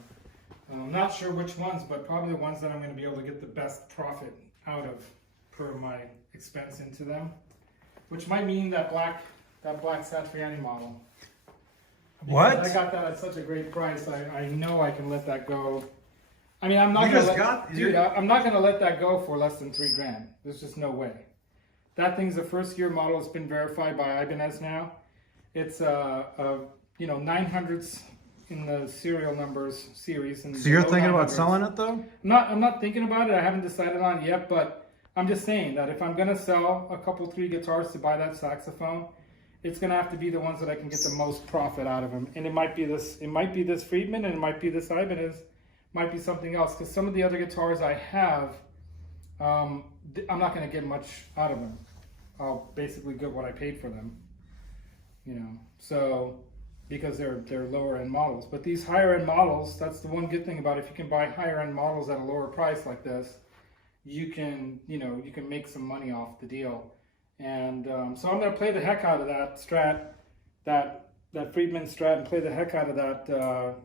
I'm not sure which ones, but probably the ones that I'm going to be able to get the best profit out of per my expense into them, which might mean that black Satriani model. What? Because I got that at such a great price. I know I can let that go. I mean, I'm not You gonna just let, got- dude, I'm not gonna let that go for less than $3,000. There's just no way. That thing's a first year model. It's been verified by Ibanez now. It's 900s in the serial numbers series. And So you're low thinking about 900s. selling it though? I'm not thinking about it. I haven't decided on it yet, but I'm just saying that if I'm gonna sell a couple, 3 guitars to buy that saxophone, it's gonna have to be the ones that I can get the most profit out of them. And it might be this Friedman, and it might be this Ibanez, might be something else. Because some of the other guitars I have, I'm not gonna get much out of them. I'll basically get what I paid for them. So because they're lower end models. But these higher end models, that's the one good thing about it. If you can buy higher end models at a lower price like this, you can make some money off the deal. And so I'm going to play the heck out of that Strat, that Friedman Strat, and play the heck out of that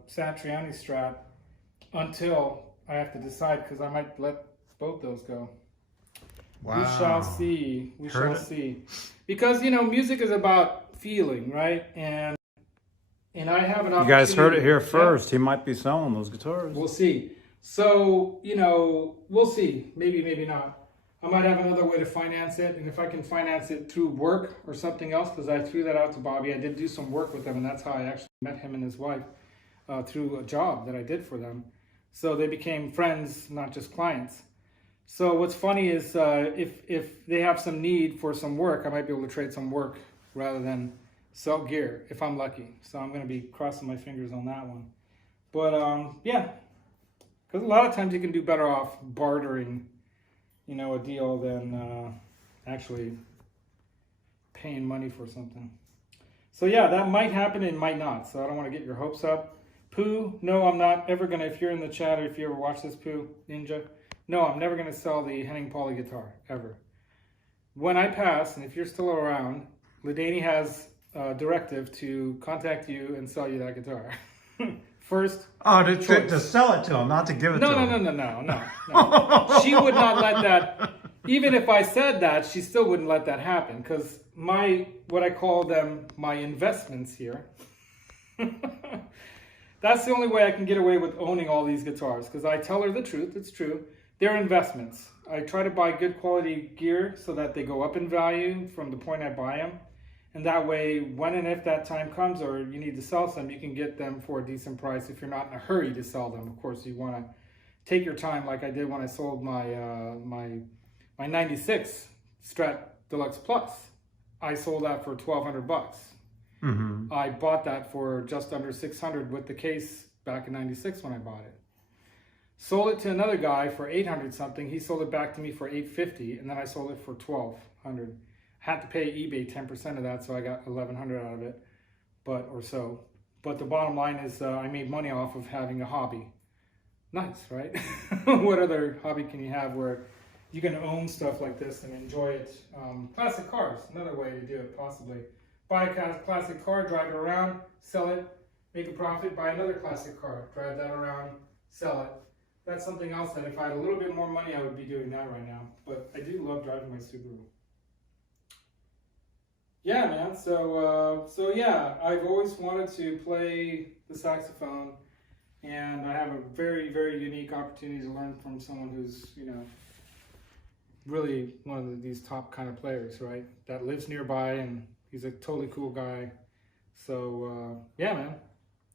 Satriani Strat until I have to decide, because I might let both those go. Wow. We shall see. We Heard shall it. see. Because, music is about feeling, right? And I have an opportunity. You guys heard it here Yeah. first. He might be selling those guitars. We'll see. So, we'll see. Maybe, maybe not. I might have another way to finance it. And if I can finance it through work or something else, because I threw that out to Bobby. I did do some work with them, and that's how I actually met him and his wife, through a job that I did for them. So they became friends, not just clients. So what's funny is if they have some need for some work, I might be able to trade some work rather than sell gear if I'm lucky. So I'm going to be crossing my fingers on that one. But yeah, because a lot of times you can do better off bartering, a deal than actually paying money for something. So yeah, that might happen and might not. So I don't want to get your hopes up. Pooh, no, I'm not ever going to, if you're in the chat or if you ever watch this, Pooh Ninja, no, I'm never going to sell the Henning Pauly guitar, ever. When I pass, and if you're still around, Ladany has a directive to contact you and sell you that guitar. First. Oh, to sell it to him, not to give it to him. No. She would not let that, even if I said that, she still wouldn't let that happen, because what I call them, my investments here, that's the only way I can get away with owning all these guitars, because I tell her the truth, it's true. They're investments. I try to buy good quality gear so that they go up in value from the point I buy them. And that way, when and if that time comes or you need to sell some, you can get them for a decent price if you're not in a hurry to sell them. Of course, you want to take your time like I did when I sold my my 96 Strat Deluxe Plus. I sold that for $1,200. Mm-hmm. I bought that for just under $600 with the case back in 96 when I bought it. Sold it to another guy for 800 something. He sold it back to me for 850, and then I sold it for 1,200. Had to pay eBay 10% of that, so I got 1,100 out of it, or so. But the bottom line is I made money off of having a hobby. Nice, right? What other hobby can you have where you can own stuff like this and enjoy it? Classic cars, another way to do it possibly. Buy a classic car, drive it around, sell it, make a profit, buy another classic car, drive that around, sell it. That's something else that if I had a little bit more money, I would be doing that right now. But I do love driving my Subaru. Yeah, man. So yeah, I've always wanted to play the saxophone, and I have a very, very unique opportunity to learn from someone who's, really one of these top kind of players, right? That lives nearby, and he's a totally cool guy. So yeah, man.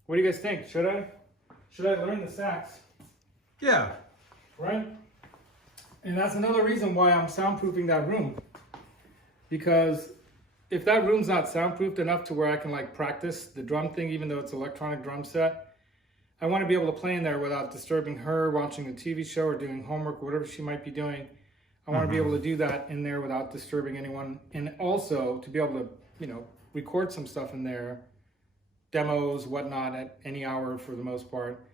What do you guys think? Should I learn the sax? Yeah. Right? And that's another reason why I'm soundproofing that room. Because if that room's not soundproofed enough to where I can practice the drum thing, even though it's an electronic drum set, I want to be able to play in there without disturbing her watching a TV show or doing homework or whatever she might be doing. I want to be able to do that in there without disturbing anyone, and also to be able to, you know, record some stuff in there, demos, whatnot, at any hour for the most part,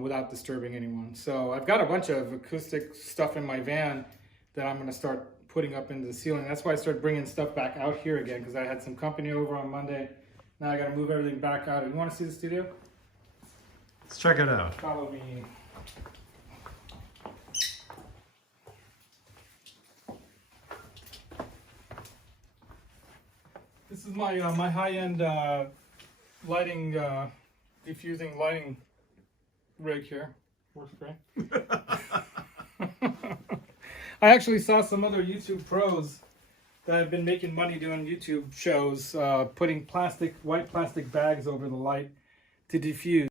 without disturbing anyone. So I've got a bunch of acoustic stuff in my van that I'm going to start putting up into the ceiling. That's why I started bringing stuff back out here again, because I had some company over on Monday. Now I got to move everything back out. You want to see the studio? Let's check it out. Follow me. This is my my high-end lighting, diffusing lighting rig here. Works great. I actually saw some other YouTube pros that have been making money doing YouTube shows, putting white plastic bags over the light to diffuse,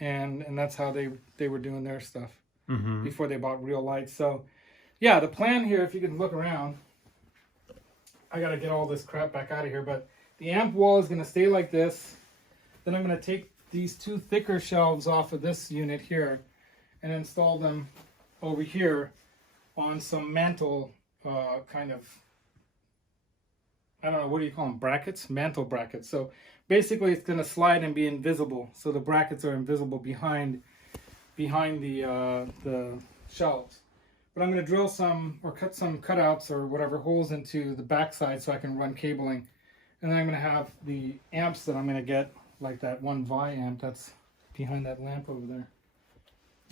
and that's how they were doing their stuff before they bought real lights. So, yeah, the plan here, if you can look around. I gotta get all this crap back out of here, but the amp wall is gonna stay like this. Then I'm gonna take these two thicker shelves off of this unit here and install them over here on some mantle kind of, I don't know, what do you call them, brackets? Mantle brackets. So basically it's gonna slide and be invisible. So the brackets are invisible behind the shelves. But I'm going to drill some or cut some cutouts or whatever holes into the backside so I can run cabling. And then I'm going to have the amps that I'm going to get, like that one Vi amp that's behind that lamp over there.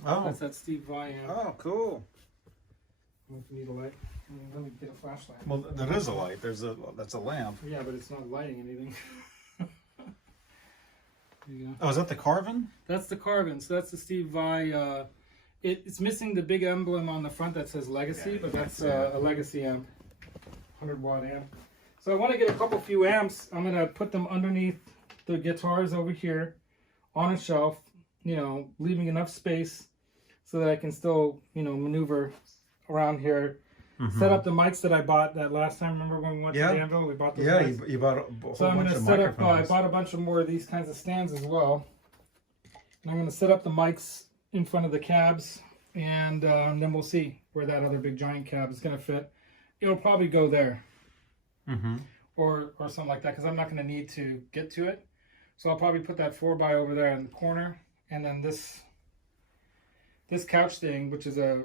Oh. That's that Steve Vi amp. Oh, cool. I don't know if you need a light. Let me get a flashlight. Well, there is a light. That's a lamp. Yeah, but it's not lighting anything. There you go. Oh, is that the Carvin? That's the Carvin. So that's the Steve Vi. It's missing the big emblem on the front that says Legacy, but that's a Legacy amp, 100-watt amp. So I want to get a couple few amps. I'm going to put them underneath the guitars over here on a shelf, you know, leaving enough space so that I can still, you know, maneuver around here. Set up the mics that I bought that last time. Remember when we went to Danville? We bought those mics. you bought a whole So I'm going bunch to of set up, I microphones. bought a bunch of more of these kinds of stands as well. And I'm going to set up the mics in front of the cabs, and then we'll see where that other big giant cab is going to fit. It'll probably go there, or something like that, because I'm not going to need to get to it. So I'll probably put that 4x over there in the corner, and then this couch thing, which is a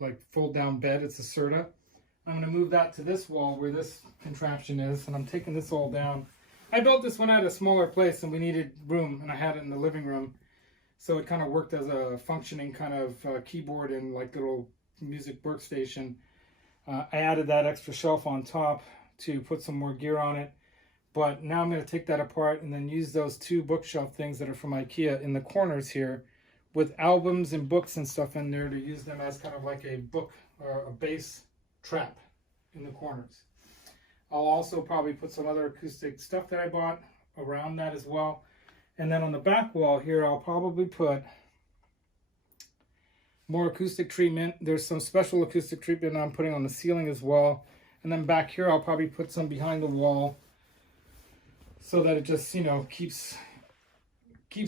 like fold down bed. It's a Serta. I'm going to move that to this wall where this contraption is, and I'm taking this all down. I built this one at a smaller place, and we needed room, and I had it in the living room. So it kind of worked as a functioning kind of keyboard and like little music workstation. I added that extra shelf on top to put some more gear on it. But now I'm going to take that apart and then use those two bookshelf things that are from IKEA in the corners here with albums and books and stuff in there to use them as kind of like a book or a bass trap in the corners. I'll also probably put some other acoustic stuff that I bought around that as well. And then on the back wall here, I'll probably put more acoustic treatment. There's some special acoustic treatment I'm putting on the ceiling as well. And then back here, I'll probably put some behind the wall so that it just, you know, keeps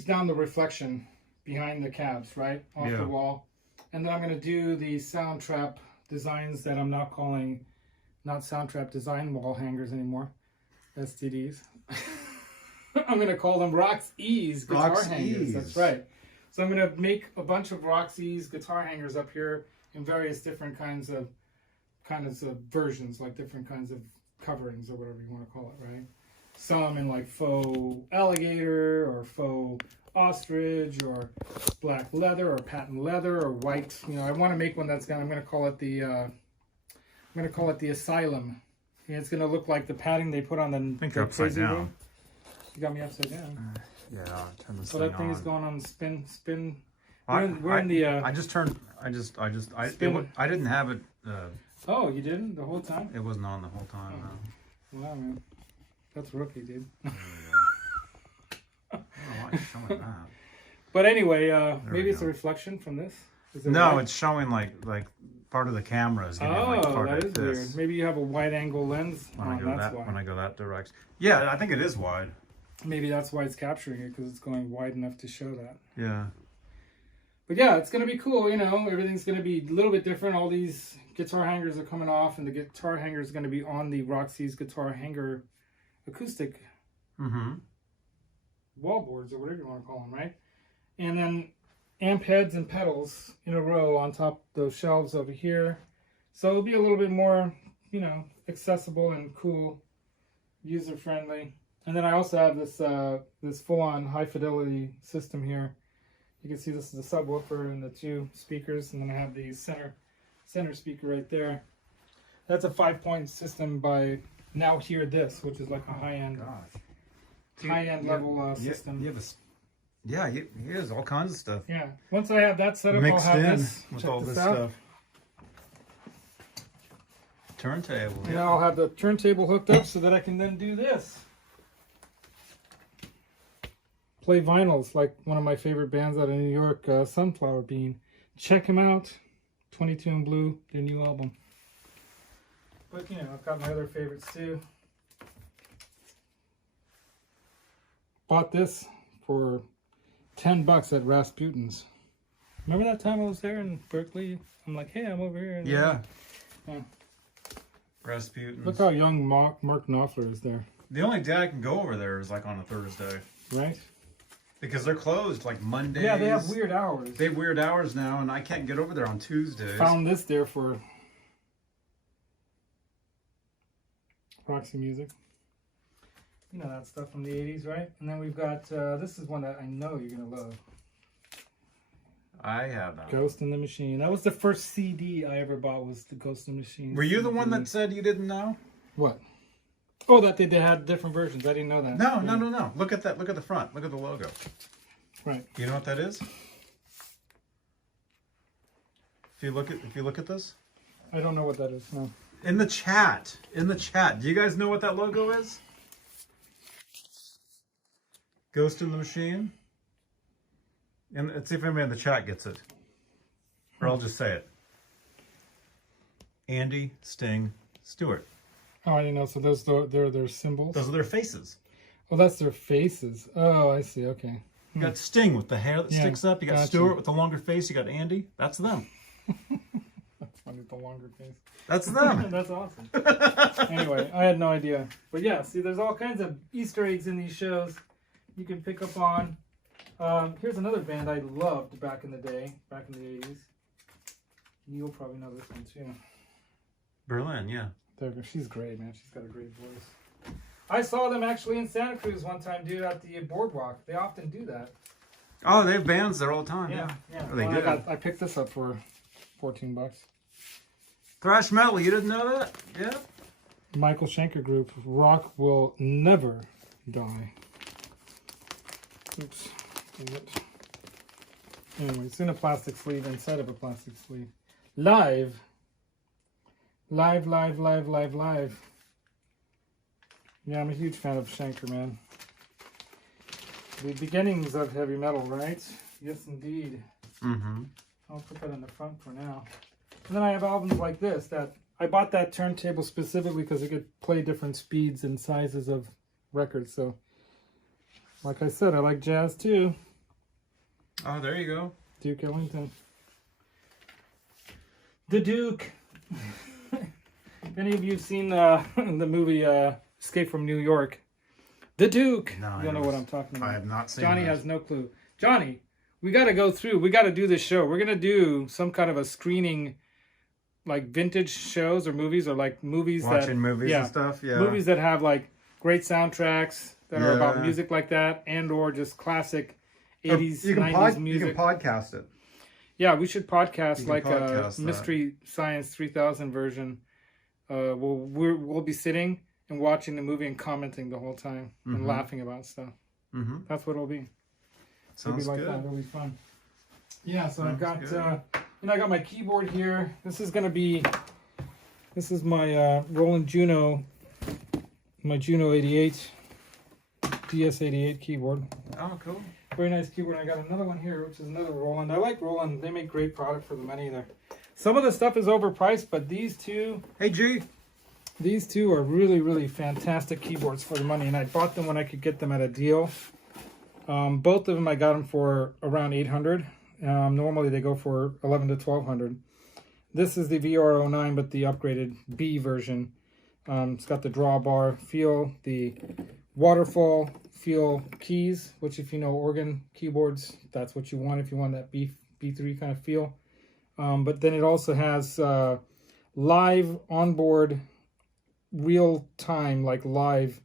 down the reflection behind the cabs, right? Off the wall. And then I'm going to do the sound trap designs that I'm now calling not sound trap design wall hangers anymore. STDs. I'm going to call them Roxy's guitar hangers. That's right. So I'm going to make a bunch of Roxy's guitar hangers up here in various different kinds of versions, like different kinds of coverings or whatever you want to call it, right? Some in like faux alligator or faux ostrich or black leather or patent leather or white. You know, I want to make one that's I'm going to call it the Asylum. And it's going to look like the padding they put on the I think you're upside down. Room. You got me upside down. Yeah, I'll turn this So thing that thing on. is going on spin. I didn't have it. Oh, you didn't the whole time? It wasn't on the whole time. No. Wow, man. That's rookie, dude. I don't know why it's showing that. But anyway, maybe we it's a go. reflection from this. Is it No, white? it's showing like part of the camera is giving like Oh, part that of is this. weird. Maybe you have a wide angle lens When I on. go That's that why. when I go that direction. Yeah, I think it is wide. Maybe that's why it's capturing it, because it's going wide enough to show that. Yeah. But yeah, it's gonna be cool. You know, everything's gonna be a little bit different. All these guitar hangers are coming off, and the guitar hanger is gonna be on the Roxy's guitar hanger acoustic wall boards or whatever you want to call them, right? And then amp heads and pedals in a row on top of those shelves over here. So it'll be a little bit more, you know, accessible and cool, user friendly. And then I also have this this full-on high fidelity system here. You can see this is the subwoofer and the 2 speakers, and then I have the center speaker right there. That's a 5-point system by Now Hear This, which is like a high-end level system. He has all kinds of stuff Yeah. Once I have that set up, mixed I'll have in this. with Check all this this out. stuff. Turntable. And I'll have the turntable hooked up so that I can then do this. Play vinyls like one of my favorite bands out of New York, Sunflower Bean. Check them out. 22 in Blue, their new album. But you know, I've got my other favorites too. Bought this for $10 at Rasputin's. Remember that time I was there in Berkeley? I'm like, hey, I'm over here. And Yeah. Yeah. Rasputin. Look how young Mark Knopfler is there. The only day I can go over there is like on a Thursday. Right? Because they're closed like Mondays. Yeah, they have weird hours. They have weird hours now, and I can't get over there on Tuesdays. Found this there for Roxy Music. You know that stuff from the 80s, right? And then we've got, this is one that I know you're going to love. I have that. Ghost in the Machine. That was the first CD I ever bought, was the Ghost in the Machine. Were you the one CD. that said you didn't know? What? Oh, that they had different versions. I didn't know that. No. Look at that. Look at the front. Look at the logo. Right. You know what that is? If you look at this I don't know what that is. No. in the chat, do you guys know what that logo is? Ghost in the Machine. And let's see if anybody in the chat gets it, or I'll just say it. Andy, Sting, Stewart. Oh, I didn't know. So those they're their symbols. Those are their faces. Oh, that's their faces. Oh, I see. Okay. You got Sting with the hair that Yeah, sticks up. You got gotcha. Stewart with the longer face. You got Andy. That's them. That's funny. The longer face. That's them. That's awesome. Anyway, I had no idea. But yeah, see, there's all kinds of Easter eggs in these shows you can pick up on. Here's another band I loved back in the day, back in the 80s. You'll probably know this one too. Berlin, yeah. She's great, man. She's got a great voice. I saw them actually in Santa Cruz one time, dude, at the boardwalk. They often do that. Oh, they have bands there all the time. Yeah. Oh, they Well, do. I picked this up for $14. Thrash metal. You didn't know that? Yeah. Michael Schenker Group. Rock will never die. Oops. Dang it. Anyway, it's in a plastic sleeve, inside of a plastic sleeve. Live. Yeah, I'm a huge fan of Schenker, man. The beginnings of heavy metal, right? Yes, indeed. Mm-hmm. I'll put that in the front for now. And then I have albums like this that I bought that turntable specifically because it could play different speeds and sizes of records. So, like I said, I like jazz too. Oh, there you go. Duke Ellington. The Duke. If any of you have seen the movie Escape from New York, The Duke, No, you'll know what I'm talking about. I have not seen Johnny that. has no clue. Johnny, we got to go through. We got to do this show. We're going to do some kind of a screening, like vintage shows or movies, or like movies Watching movies and stuff, yeah. movies that have like great soundtracks that are about Yeah. music like that, and or just classic 80s, You can 90s music. You can podcast it. Yeah, we should podcast You can like podcast a that. Mystery Science 3000 version. We'll be sitting and watching the movie and commenting the whole time and laughing about stuff. Mm-hmm. That's what it'll be. It'll Sounds be like good. that. It'll be fun. Yeah, so I've Sounds got good. I got my keyboard here. This is my Roland Juno, my Juno 88 DS88 keyboard. Oh, cool. Very nice keyboard. I got another one here, which is another Roland. I like Roland. They make great product for the money there. Some of the stuff is overpriced, but these two Hey, G. are really, really fantastic keyboards for the money. And I bought them when I could get them at a deal. Both of them, I got them for around $800. Normally they go for 11 to 1200. This is the VR09, but the upgraded B version. It's got the drawbar feel, the waterfall feel keys, which if you know organ keyboards, that's what you want if you want that B3 kind of feel. But then it also has live onboard real time, like live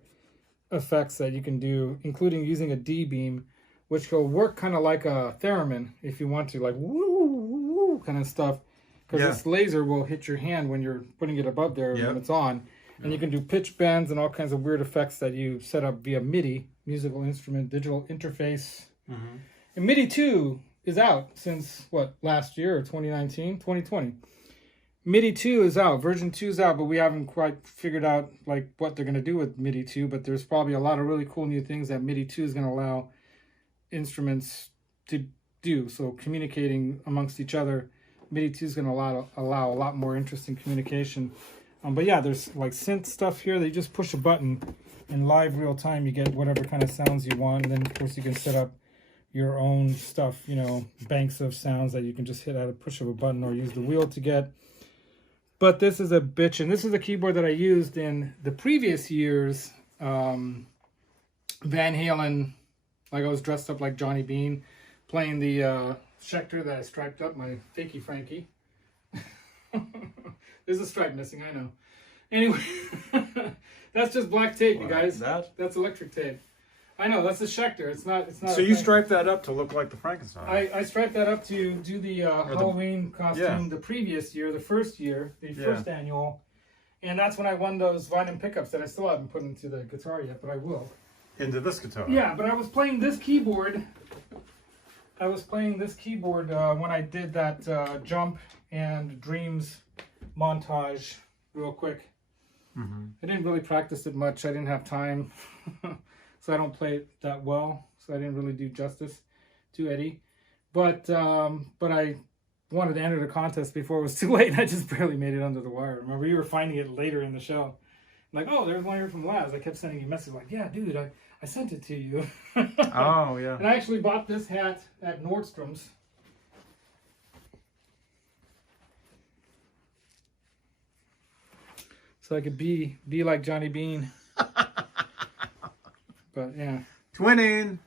effects that you can do, including using a D-beam, which will work kind of like a theremin if you want to, like woo, woo, woo kind of stuff. Because this laser will hit your hand when you're putting it above there when it's on. And you can do pitch bends and all kinds of weird effects that you set up via MIDI, musical instrument digital interface. And MIDI 2 is out since, what, last year or 2019? 2020. MIDI 2 is out, version 2 is out, but we haven't quite figured out like what they're going to do with MIDI 2, but there's probably a lot of really cool new things that MIDI 2 is going to allow instruments to do. So communicating amongst each other, MIDI 2 is going to allow a lot more interesting communication. But yeah, there's like synth stuff here that you just push a button in live real time, you get whatever kind of sounds you want, and then of course you can set up your own stuff, you know, banks of sounds that you can just hit at a push of a button or use the wheel to get. But this is a bitch, and this is the keyboard that I used in the previous year's Van Halen, like I was dressed up like Johnny Bean, playing the Schecter that I striped up, my Fakey Frankie. There's a stripe missing, I know. Anyway, that's just black tape, you guys. That's electric tape. I know, that's a Schecter. It's not. So you striped that up to look like the Frankenstein. I striped that up to do the Halloween costume the previous year, the first annual. And that's when I won those vinyl pickups that I still haven't put into the guitar yet, but I will. Into this guitar? Yeah, but I was playing this keyboard. When I did that Jump and Dreams montage real quick. I didn't really practice it much. I didn't have time. So I don't play it that well. So I didn't really do justice to Eddie. But I wanted to enter the contest before it was too late. I just barely made it under the wire. Remember, you were finding it later in the show. Like, oh, there's one here from Laz. I kept sending you a message like, yeah, dude, I sent it to you. Oh, yeah. And I actually bought this hat at Nordstrom's. So I could be like Johnny Bean. But yeah. Twinning.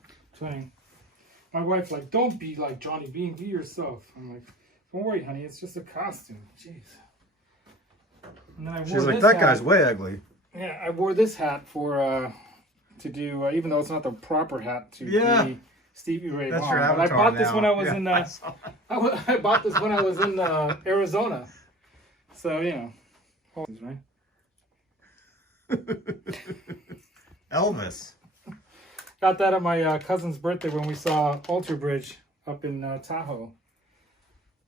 My wife's like, don't be like Johnny Bean, be yourself. I'm like, don't worry, honey, it's just a costume. Jeez. And then I wore She's like, that guy's way ugly. Yeah, I wore this hat for to do, even though it's not the proper hat to be Stevie Ray Vaughan. That's your But I avatar bought this when I was in I bought this when I was in Arizona. So you know, right? Elvis. Got that at my cousin's birthday when we saw Alter Bridge up in Tahoe.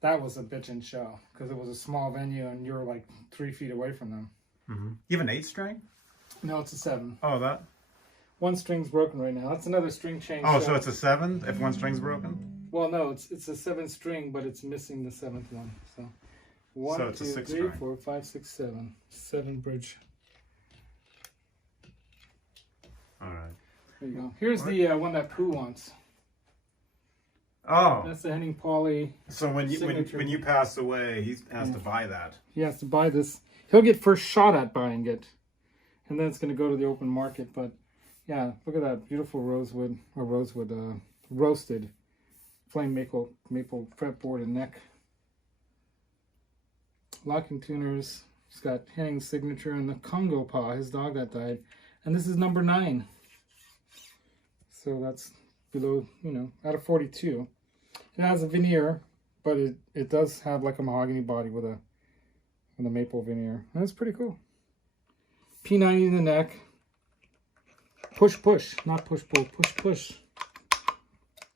That was a bitchin' show because it was a small venue and you're like 3 feet away from them. You have an 8-string? No, it's a 7. Oh, that? One string's broken right now. That's another string change. Oh, so it's a 7 if one string's broken? Well, no, it's a 7 string, but it's missing the 7th one. So 1, So it's 2, a 6 3, string. 4, 5, 6, 7. 7 bridge. All right. There you go. Here's the one that Pooh wants. Oh. That's the Henning Pauly. So when you pass away, he has to buy that. He has to buy this. He'll get first shot at buying it, and then it's going to go to the open market. But yeah, look at that beautiful rosewood roasted flame maple fretboard and neck. Locking tuners. He's got Henning's signature and the Congo paw, his dog that died, and this is number 9. So that's below, out of 42. It has a veneer, but it does have like a mahogany body with a maple veneer. And that's pretty cool. P90 in the neck. Push, not push, pull, push.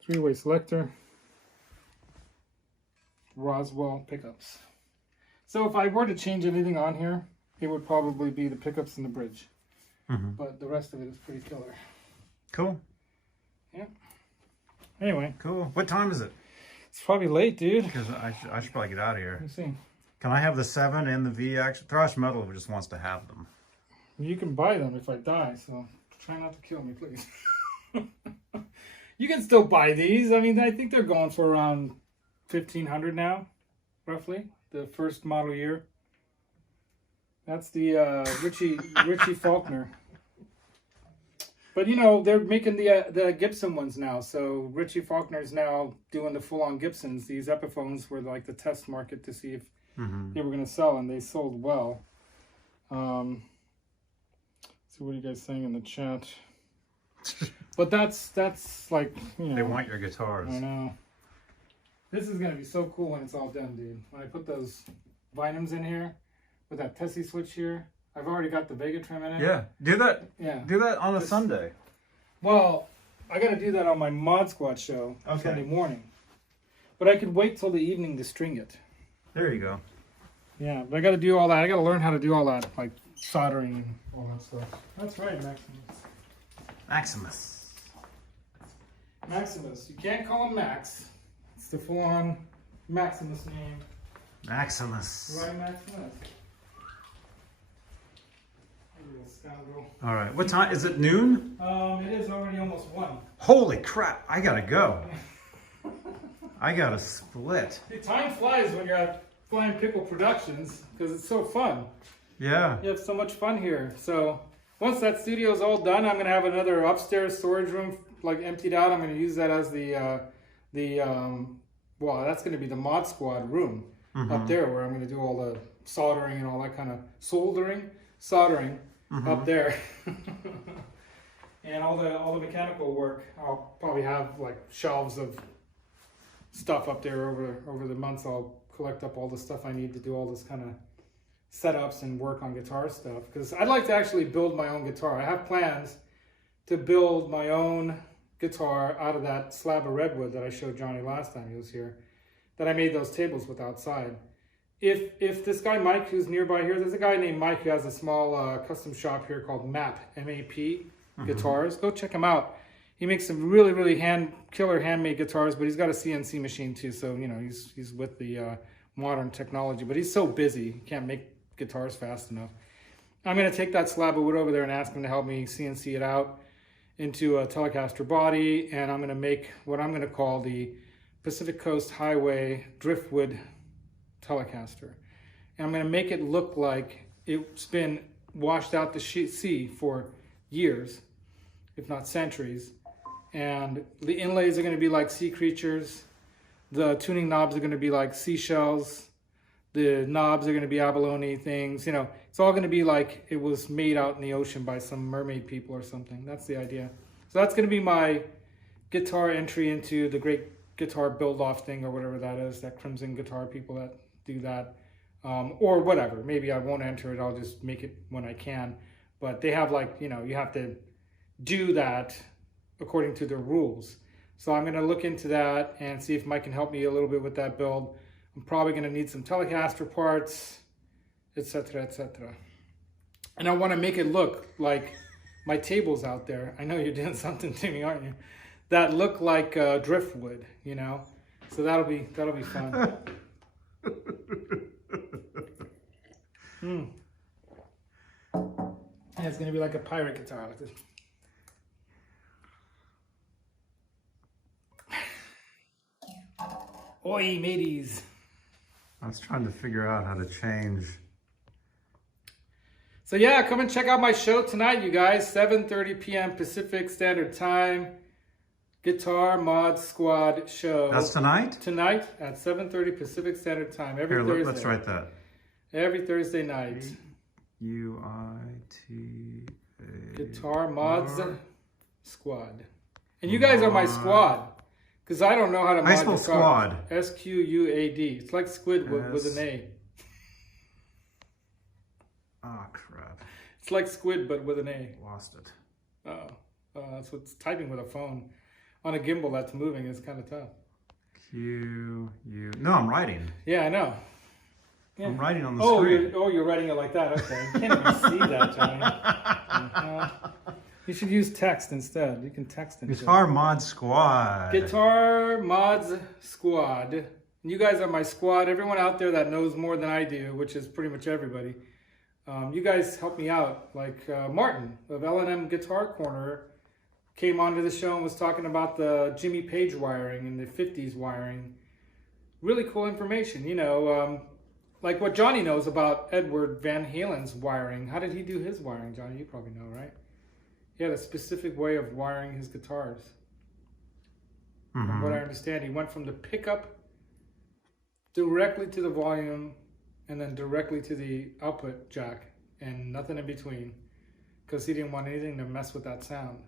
3-way selector. Roswell pickups. So if I were to change anything on here, it would probably be the pickups and the bridge. But the rest of it is pretty killer. Cool. Yeah. Anyway. Cool. What time is it? It's probably late, dude. Because I should probably get out of here. Let me see. Can I have the 7 and the V action? Thrash Metal just wants to have them. You can buy them if I die, so try not to kill me, please. You can still buy these. I mean, I think they're going for around $1,500 now, roughly, the first model year. That's the Richie Faulkner. But you know, they're making the Gibson ones now. So Richie Faulkner's now doing the full-on Gibsons. These Epiphones were like the test market to see if they were going to sell, and they sold well. So what are you guys saying in the chat? But that's like, you know. They want your guitars. I know. This is going to be so cool when it's all done, dude. When I put those Vinums in here with that Tessie switch here. I've already got the Vega trim in it. Yeah, do that. Yeah. Do that on a Sunday. Well, I got to do that on my Mod Squad show Okay. Sunday morning. But I could wait till the evening to string it. There you go. Yeah, but I got to do all that. I got to learn how to do all that, like soldering and all that stuff. That's right, Maximus. Maximus. Maximus. You can't call him Max. It's the full-on Maximus name. Maximus. Right, Maximus? You little scoundrel. All right. What time is it? Noon? It is already almost 1. Holy crap! I gotta go. I gotta split. See, time flies when you're at Flying Pickle Productions because it's so fun. Yeah. You have so much fun here. So once that studio is all done, I'm gonna have another upstairs storage room like emptied out. I'm gonna use that as well, that's gonna be the Mod Squad room up there where I'm gonna do all the soldering and all that kind of soldering up there. And all the mechanical work. I'll probably have like shelves of stuff up there over the months. I'll collect up all the stuff I need to do all this kind of setups and work on guitar stuff, because I'd like to actually build my own guitar. I have plans to build my own guitar out of that slab of redwood that I showed Johnny last time he was here, that I made those tables with outside. If this guy Mike, who's nearby here, there's a guy named Mike who has a small custom shop here called MAP, M-A-P, guitars. Go check him out. He makes some really, really killer handmade guitars, but he's got a CNC machine too, so you know he's with the modern technology. But he's so busy, he can't make guitars fast enough. I'm gonna take that slab of wood over there and ask him to help me CNC it out into a Telecaster body, and I'm gonna make what I'm gonna call the Pacific Coast Highway Driftwood Telecaster. And I'm gonna make it look like it's been washed out to sea for years, if not centuries. And the inlays are gonna be like sea creatures. The tuning knobs are gonna be like seashells. The knobs are gonna be abalone things. You know, it's all gonna be like it was made out in the ocean by some mermaid people or something. That's the idea. So that's gonna be my guitar entry into the Great Guitar Build-Off thing, or whatever that is, that Crimson Guitar people that do that. Or whatever, maybe I won't enter it, I'll just make it when I can. But they have like, you know, you have to do that according to their rules. So I'm gonna look into that and see if Mike can help me a little bit with that build. I'm probably gonna need some Telecaster parts, etc., etc. And I wanna make it look like my tables out there. I know you're doing something to me, aren't you? That look like driftwood, you know? So that'll be fun. And it's gonna be like a pirate guitar like this. Oi, mateys. I was trying to figure out how to change. So yeah, come and check out my show tonight, you guys. 7:30 p.m. Pacific Standard Time. Guitar Mod Squad show. That's tonight? Tonight at 7:30 Pacific Standard Time. Every Here, Thursday. let's write that. Every Thursday night. U-I-T-A. Guitar Mods Squad. And you guys are my squad. Because I don't know how to mod I spell guitar. squad. S-Q-U-A-D. It's like Squidward with an A. Oh, crap. It's like Squid, but with an A. Lost it. That's what's typing with a phone. On a gimbal that's moving is kind of tough. Q-U... No, I'm writing. Yeah, I know. Yeah. I'm writing on the screen. You're writing it like that. Okay. You can't even see that, Johnny. You should use text instead. You can text instead. Guitar Mod Squad. Guitar Mods Squad. You guys are my squad. Everyone out there that knows more than I do, which is pretty much everybody. You guys help me out. Like Martin of L&M Guitar Corner came onto the show and was talking about the Jimmy Page wiring and the 50s wiring. really cool information. You know, like what Johnny knows about Edward Van Halen's wiring. How did he do his wiring, Johnny? You probably know, right? He had a specific way of wiring his guitars. From what I understand, he went from the pickup directly to the volume and then directly to the output jack and nothing in between, because he didn't want anything to mess with that sound.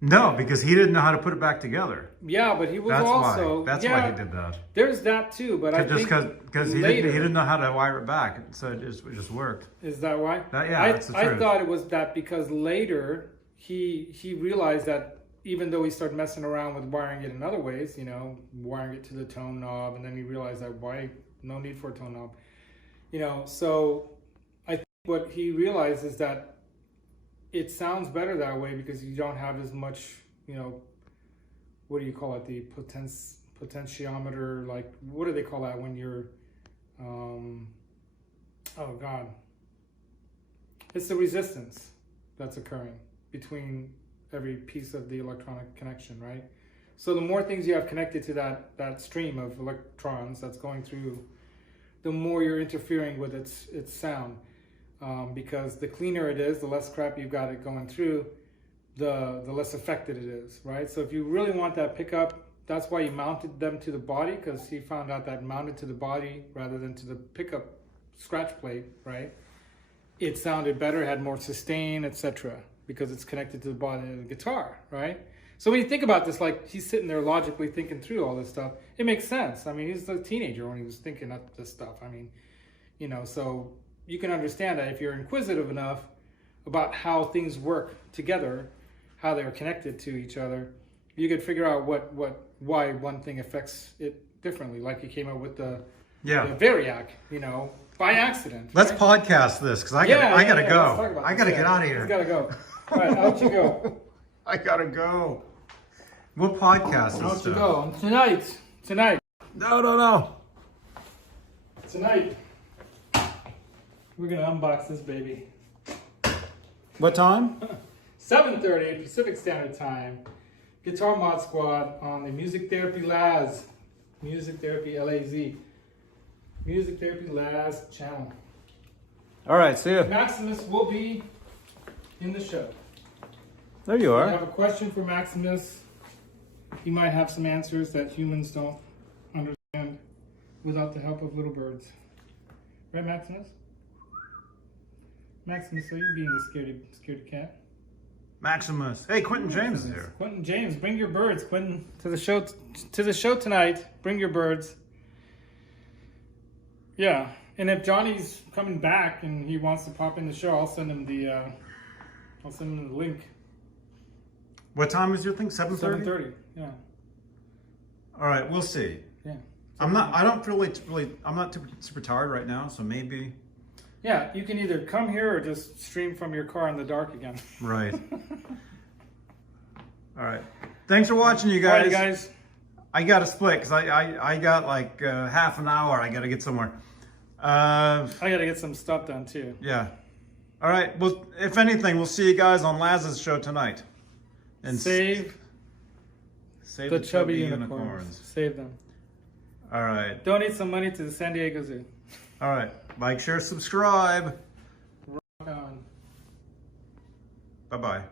No, because he didn't know how to put it back together. Yeah, but he was That's also... why. That's yeah, why he did that. There's that too, but I think because he didn't know how to wire it back, so it just worked. Is that why? That's the truth. I thought it was that because later he realized that even though he started messing around with wiring it in other ways, you know, wiring it to the tone knob, and then he realized that no need for a tone knob, you know. So I think what he realized is that it sounds better that way because you don't have as much, you know, what do you call it? The potentiometer, like, what do they call that when you're, oh God. It's the resistance that's occurring between every piece of the electronic connection, right? So the more things you have connected to that stream of electrons that's going through, the more you're interfering with its sound. Because the cleaner it is, the less crap you've got it going through, the less affected it is, right? So if you really want that pickup, that's why he mounted them to the body, because he found out that mounted to the body rather than to the pickup scratch plate, right? It sounded better, had more sustain, etc., because it's connected to the body of the guitar, right? So when you think about this, like he's sitting there logically thinking through all this stuff, it makes sense. I mean, he's a teenager when he was thinking up this stuff. I mean, you know, so you can understand that if you're inquisitive enough about how things work together, how they're connected to each other, you could figure out why one thing affects it differently. Like he came up with the Variac, you know, by accident. Let's right? podcast this because I gotta go. I gotta get out of here. You gotta go. All right, out you go. I gotta go. We'll podcast this Out you stuff. go. And tonight. No. Tonight, we're gonna unbox this baby. What time? 7:30 Pacific Standard Time. Guitar Mod Squad on the Music Therapy Laz. Music Therapy LAZ. Music Therapy Laz channel. All right, see ya. Maximus will be in the show. There you I are. have a question for Maximus. He might have some answers that humans don't understand without the help of little birds. Right, Maximus? Maximus, are you being a scaredy cat? Maximus. Hey, Quentin James is here. Quentin James, bring your birds, Quentin, to the show tonight. Bring your birds. Yeah, and if Johnny's coming back and he wants to pop in the show, I'll send him the link. What time is your thing? 7:30? 7:30. Yeah. All right, we'll see. Yeah. I'm not super tired right now, so maybe. Yeah, you can either come here or just stream from your car in the dark again. Right. All right. Thanks for watching, you guys. All right, guys. I got to split because I got like half an hour. I got to get somewhere. I got to get some stuff done too. Yeah. All right. Well, if anything, we'll see you guys on Laz's show tonight. And Save the chubby unicorns. unicorns. Save them. All right. Donate some money to the San Diego Zoo. All right. Like, share, subscribe. Rock on. Bye-bye.